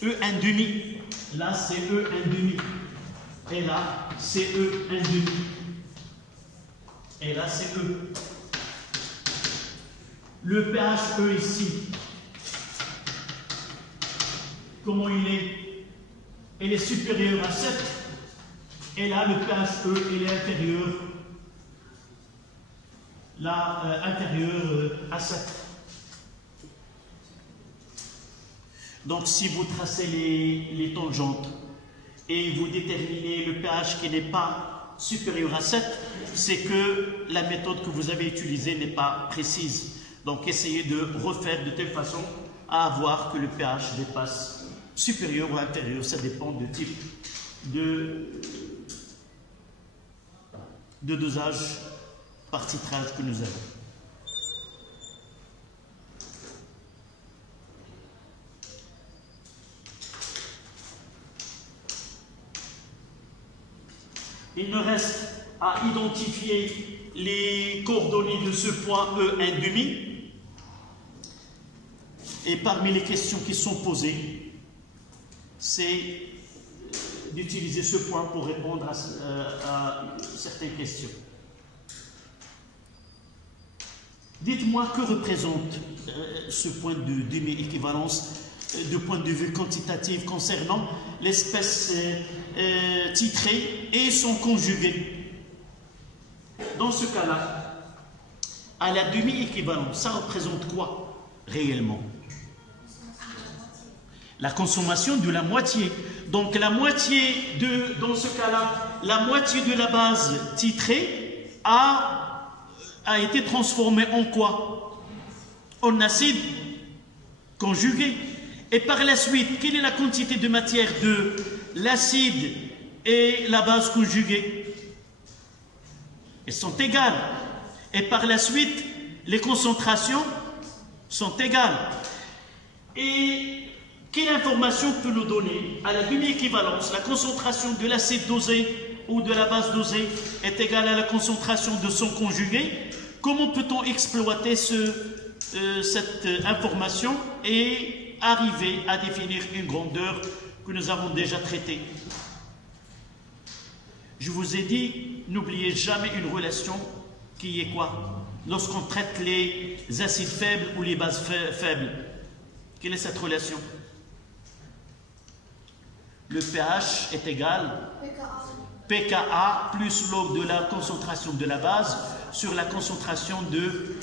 E1,5, là c'est E1,5, et là c'est E1,5, et là c'est E. Le pH E ici, comment il est? Il est supérieur à 7, et là le pH E il est inférieur, là inférieur à 7. Donc si vous tracez les tangentes et vous déterminez le pH qui n'est pas supérieur à 7, c'est que la méthode que vous avez utilisée n'est pas précise. Donc essayez de refaire de telle façon à avoir que le pH dépasse supérieur ou inférieur, ça dépend du type de dosage par titrage que nous avons. Il me reste à identifier les coordonnées de ce point E1,5. Et parmi les questions qui sont posées, c'est d'utiliser ce point pour répondre à certaines questions. Dites-moi que représente ce point de demi-équivalence du point de vue quantitatif concernant l'espèce titrée et son conjugué. Dans ce cas-là, à la demi-équivalence, ça représente quoi réellement? La consommation de la moitié. Donc la moitié dans ce cas-là, la moitié de la base titrée a été transformée en quoi? En acide conjugué. Et par la suite, quelle est la quantité de matière de l'acide et la base conjuguée? Elles sont égales. Et par la suite, les concentrations sont égales. Et quelle information peut nous donner à la demi-équivalence? La concentration de l'acide dosé ou de la base dosée est égale à la concentration de son conjugué. Comment peut-on exploiter cette information et arriver à définir une grandeur que nous avons déjà traitée? Je vous ai dit, n'oubliez jamais une relation qui est quoi? Lorsqu'on traite les acides faibles ou les bases faibles, quelle est cette relation? Le pH est égal pKa plus log de la concentration de la base sur la concentration de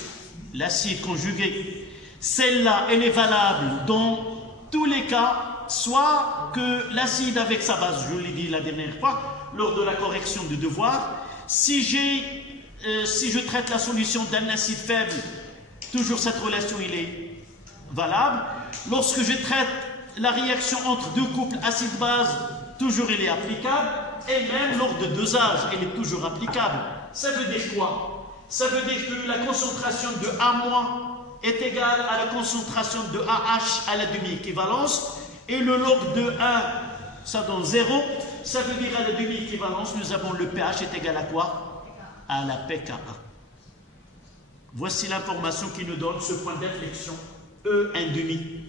l'acide conjugué. Celle-là, elle est valable dans tous les cas, soit que l'acide avec sa base, je l'ai dit la dernière fois, lors de la correction du devoir, si je traite la solution d'un acide faible, toujours cette relation elle est valable. Lorsque je traite la réaction entre deux couples acide-base, toujours elle est applicable. Et même lors de dosage, elle est toujours applicable. Ça veut dire quoi? Ça veut dire que la concentration de A- est égale à la concentration de AH à la demi-équivalence. Et le log de 1, ça donne 0. Ça veut dire à la demi-équivalence, nous avons le pH est égal à quoi? À la pKa. Voici l'information qui nous donne ce point d'inflexion, E1,5.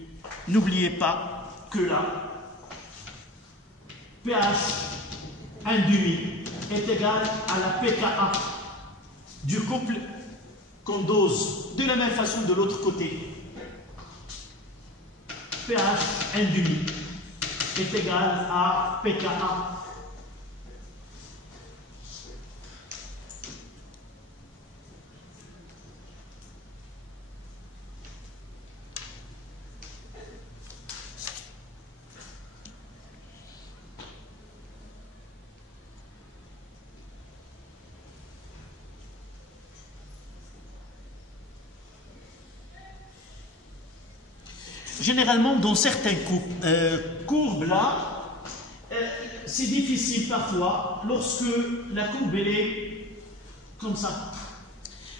N'oubliez pas que là, pH 1,5 est égal à la pKa du couple qu'on dose. De la même façon de l'autre côté, pH 1,5 est égal à pKa. Généralement, dans certaines courbes là, c'est difficile parfois lorsque la courbe elle est comme ça.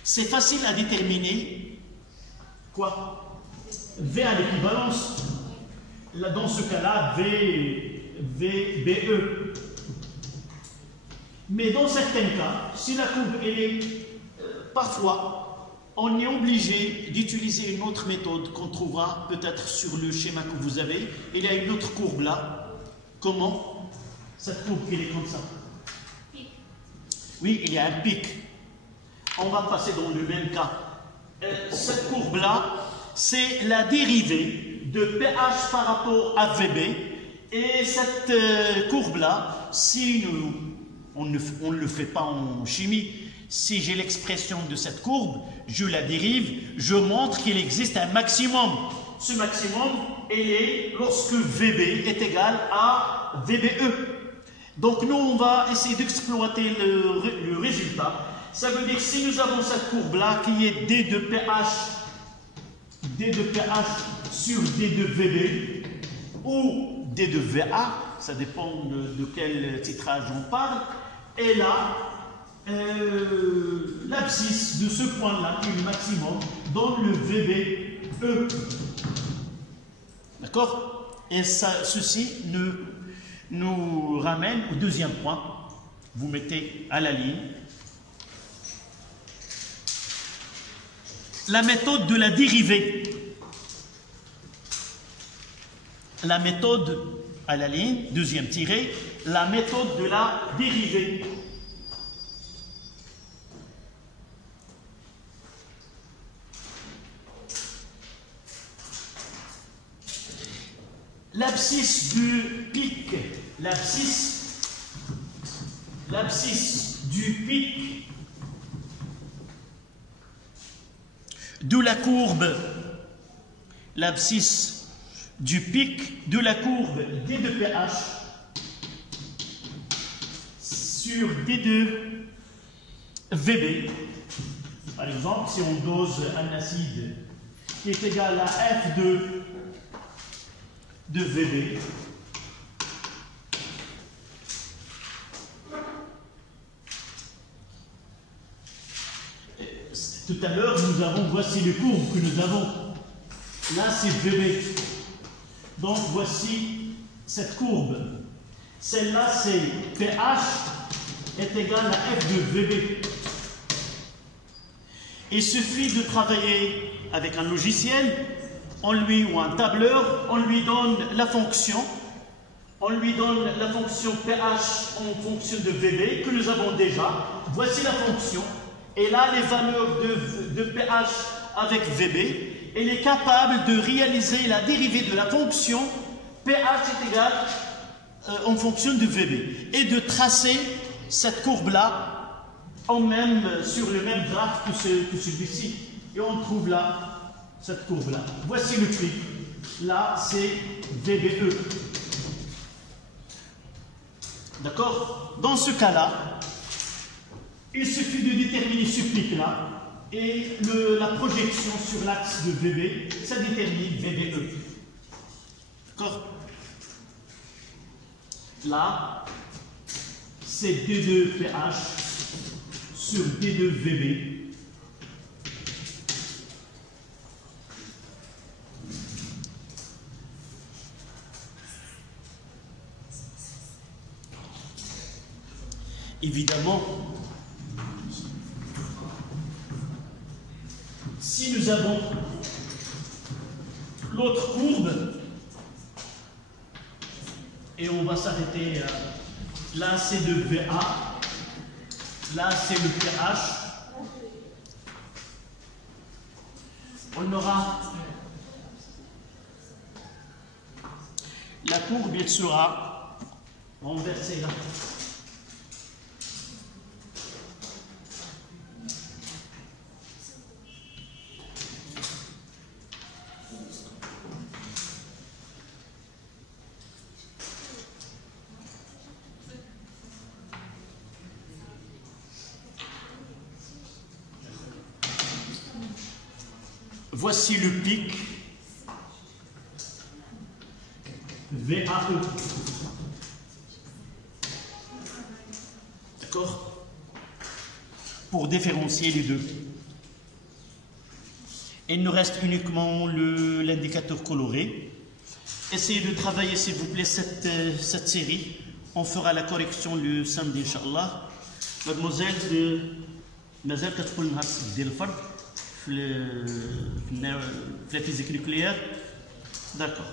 C'est facile à déterminer quoi? V à l'équivalence. Là, dans ce cas-là, BE. Mais dans certains cas, si la courbe elle est parfois, on est obligé d'utiliser une autre méthode qu'on trouvera peut-être sur le schéma que vous avez. Il y a une autre courbe là. Comment? Cette courbe qui est comme ça. Oui, il y a un pic. On va passer dans le même cas. Cette courbe là, c'est la dérivée de pH par rapport à VB. Et cette courbe là, si on ne le fait pas en chimie, si j'ai l'expression de cette courbe, je la dérive, je montre qu'il existe un maximum. Ce maximum, il est lorsque VB est égal à VBE. Donc nous, on va essayer d'exploiter le résultat. Ça veut dire que si nous avons cette courbe-là qui est D de pH sur D de VB ou D de VA, ça dépend de quel titrage on parle, et là, l'abscisse de ce point-là, qui est le maximum, donne le VBE. D'accord? Et ça, ceci nous ramène au deuxième point. Vous mettez à la ligne. La méthode de la dérivée. La méthode à la ligne, deuxième tiré, la méthode de la dérivée. l'abscisse du pic, l'abscisse du pic de la courbe, l'abscisse du pic de la courbe D de pH sur D2 VB. Par exemple, si on dose un acide qui est égal à F2 de VB, tout à l'heure, nous avons, voici les courbes que nous avons. Là, c'est VB. Donc, voici cette courbe. Celle-là, c'est pH est égal à F de VB. Il suffit de travailler avec un logiciel, ou un tableur, on lui donne la fonction. On lui donne la fonction pH en fonction de VB que nous avons déjà. Voici la fonction. Et là, les valeurs de pH avec VB, elle est capable de réaliser la dérivée de la fonction pH est égal en fonction de VB et de tracer cette courbe-là sur le même graphe que celui-ci. Et on trouve là cette courbe-là. Voici le pic. Là, c'est VBE. D'accord? Dans ce cas-là, il suffit de déterminer ce pic-là et la projection sur l'axe de VB, ça détermine VBE. D'accord? Là, c'est D2 pH sur D2 VB. Évidemment, si nous avons l'autre courbe, et on va s'arrêter là, c'est le VA, là, c'est le pH, on aura la courbe, elle sera renversée là. Voici le pic VAE. D'accord? Pour différencier les deux. Il nous reste uniquement l'indicateur coloré. Essayez de travailler, s'il vous plaît, cette série. On fera la correction le samedi, Inch'Allah. Mademoiselle, مازال كتقول نهار السبت ديال الفرد في la physique nucléaire. D'accord.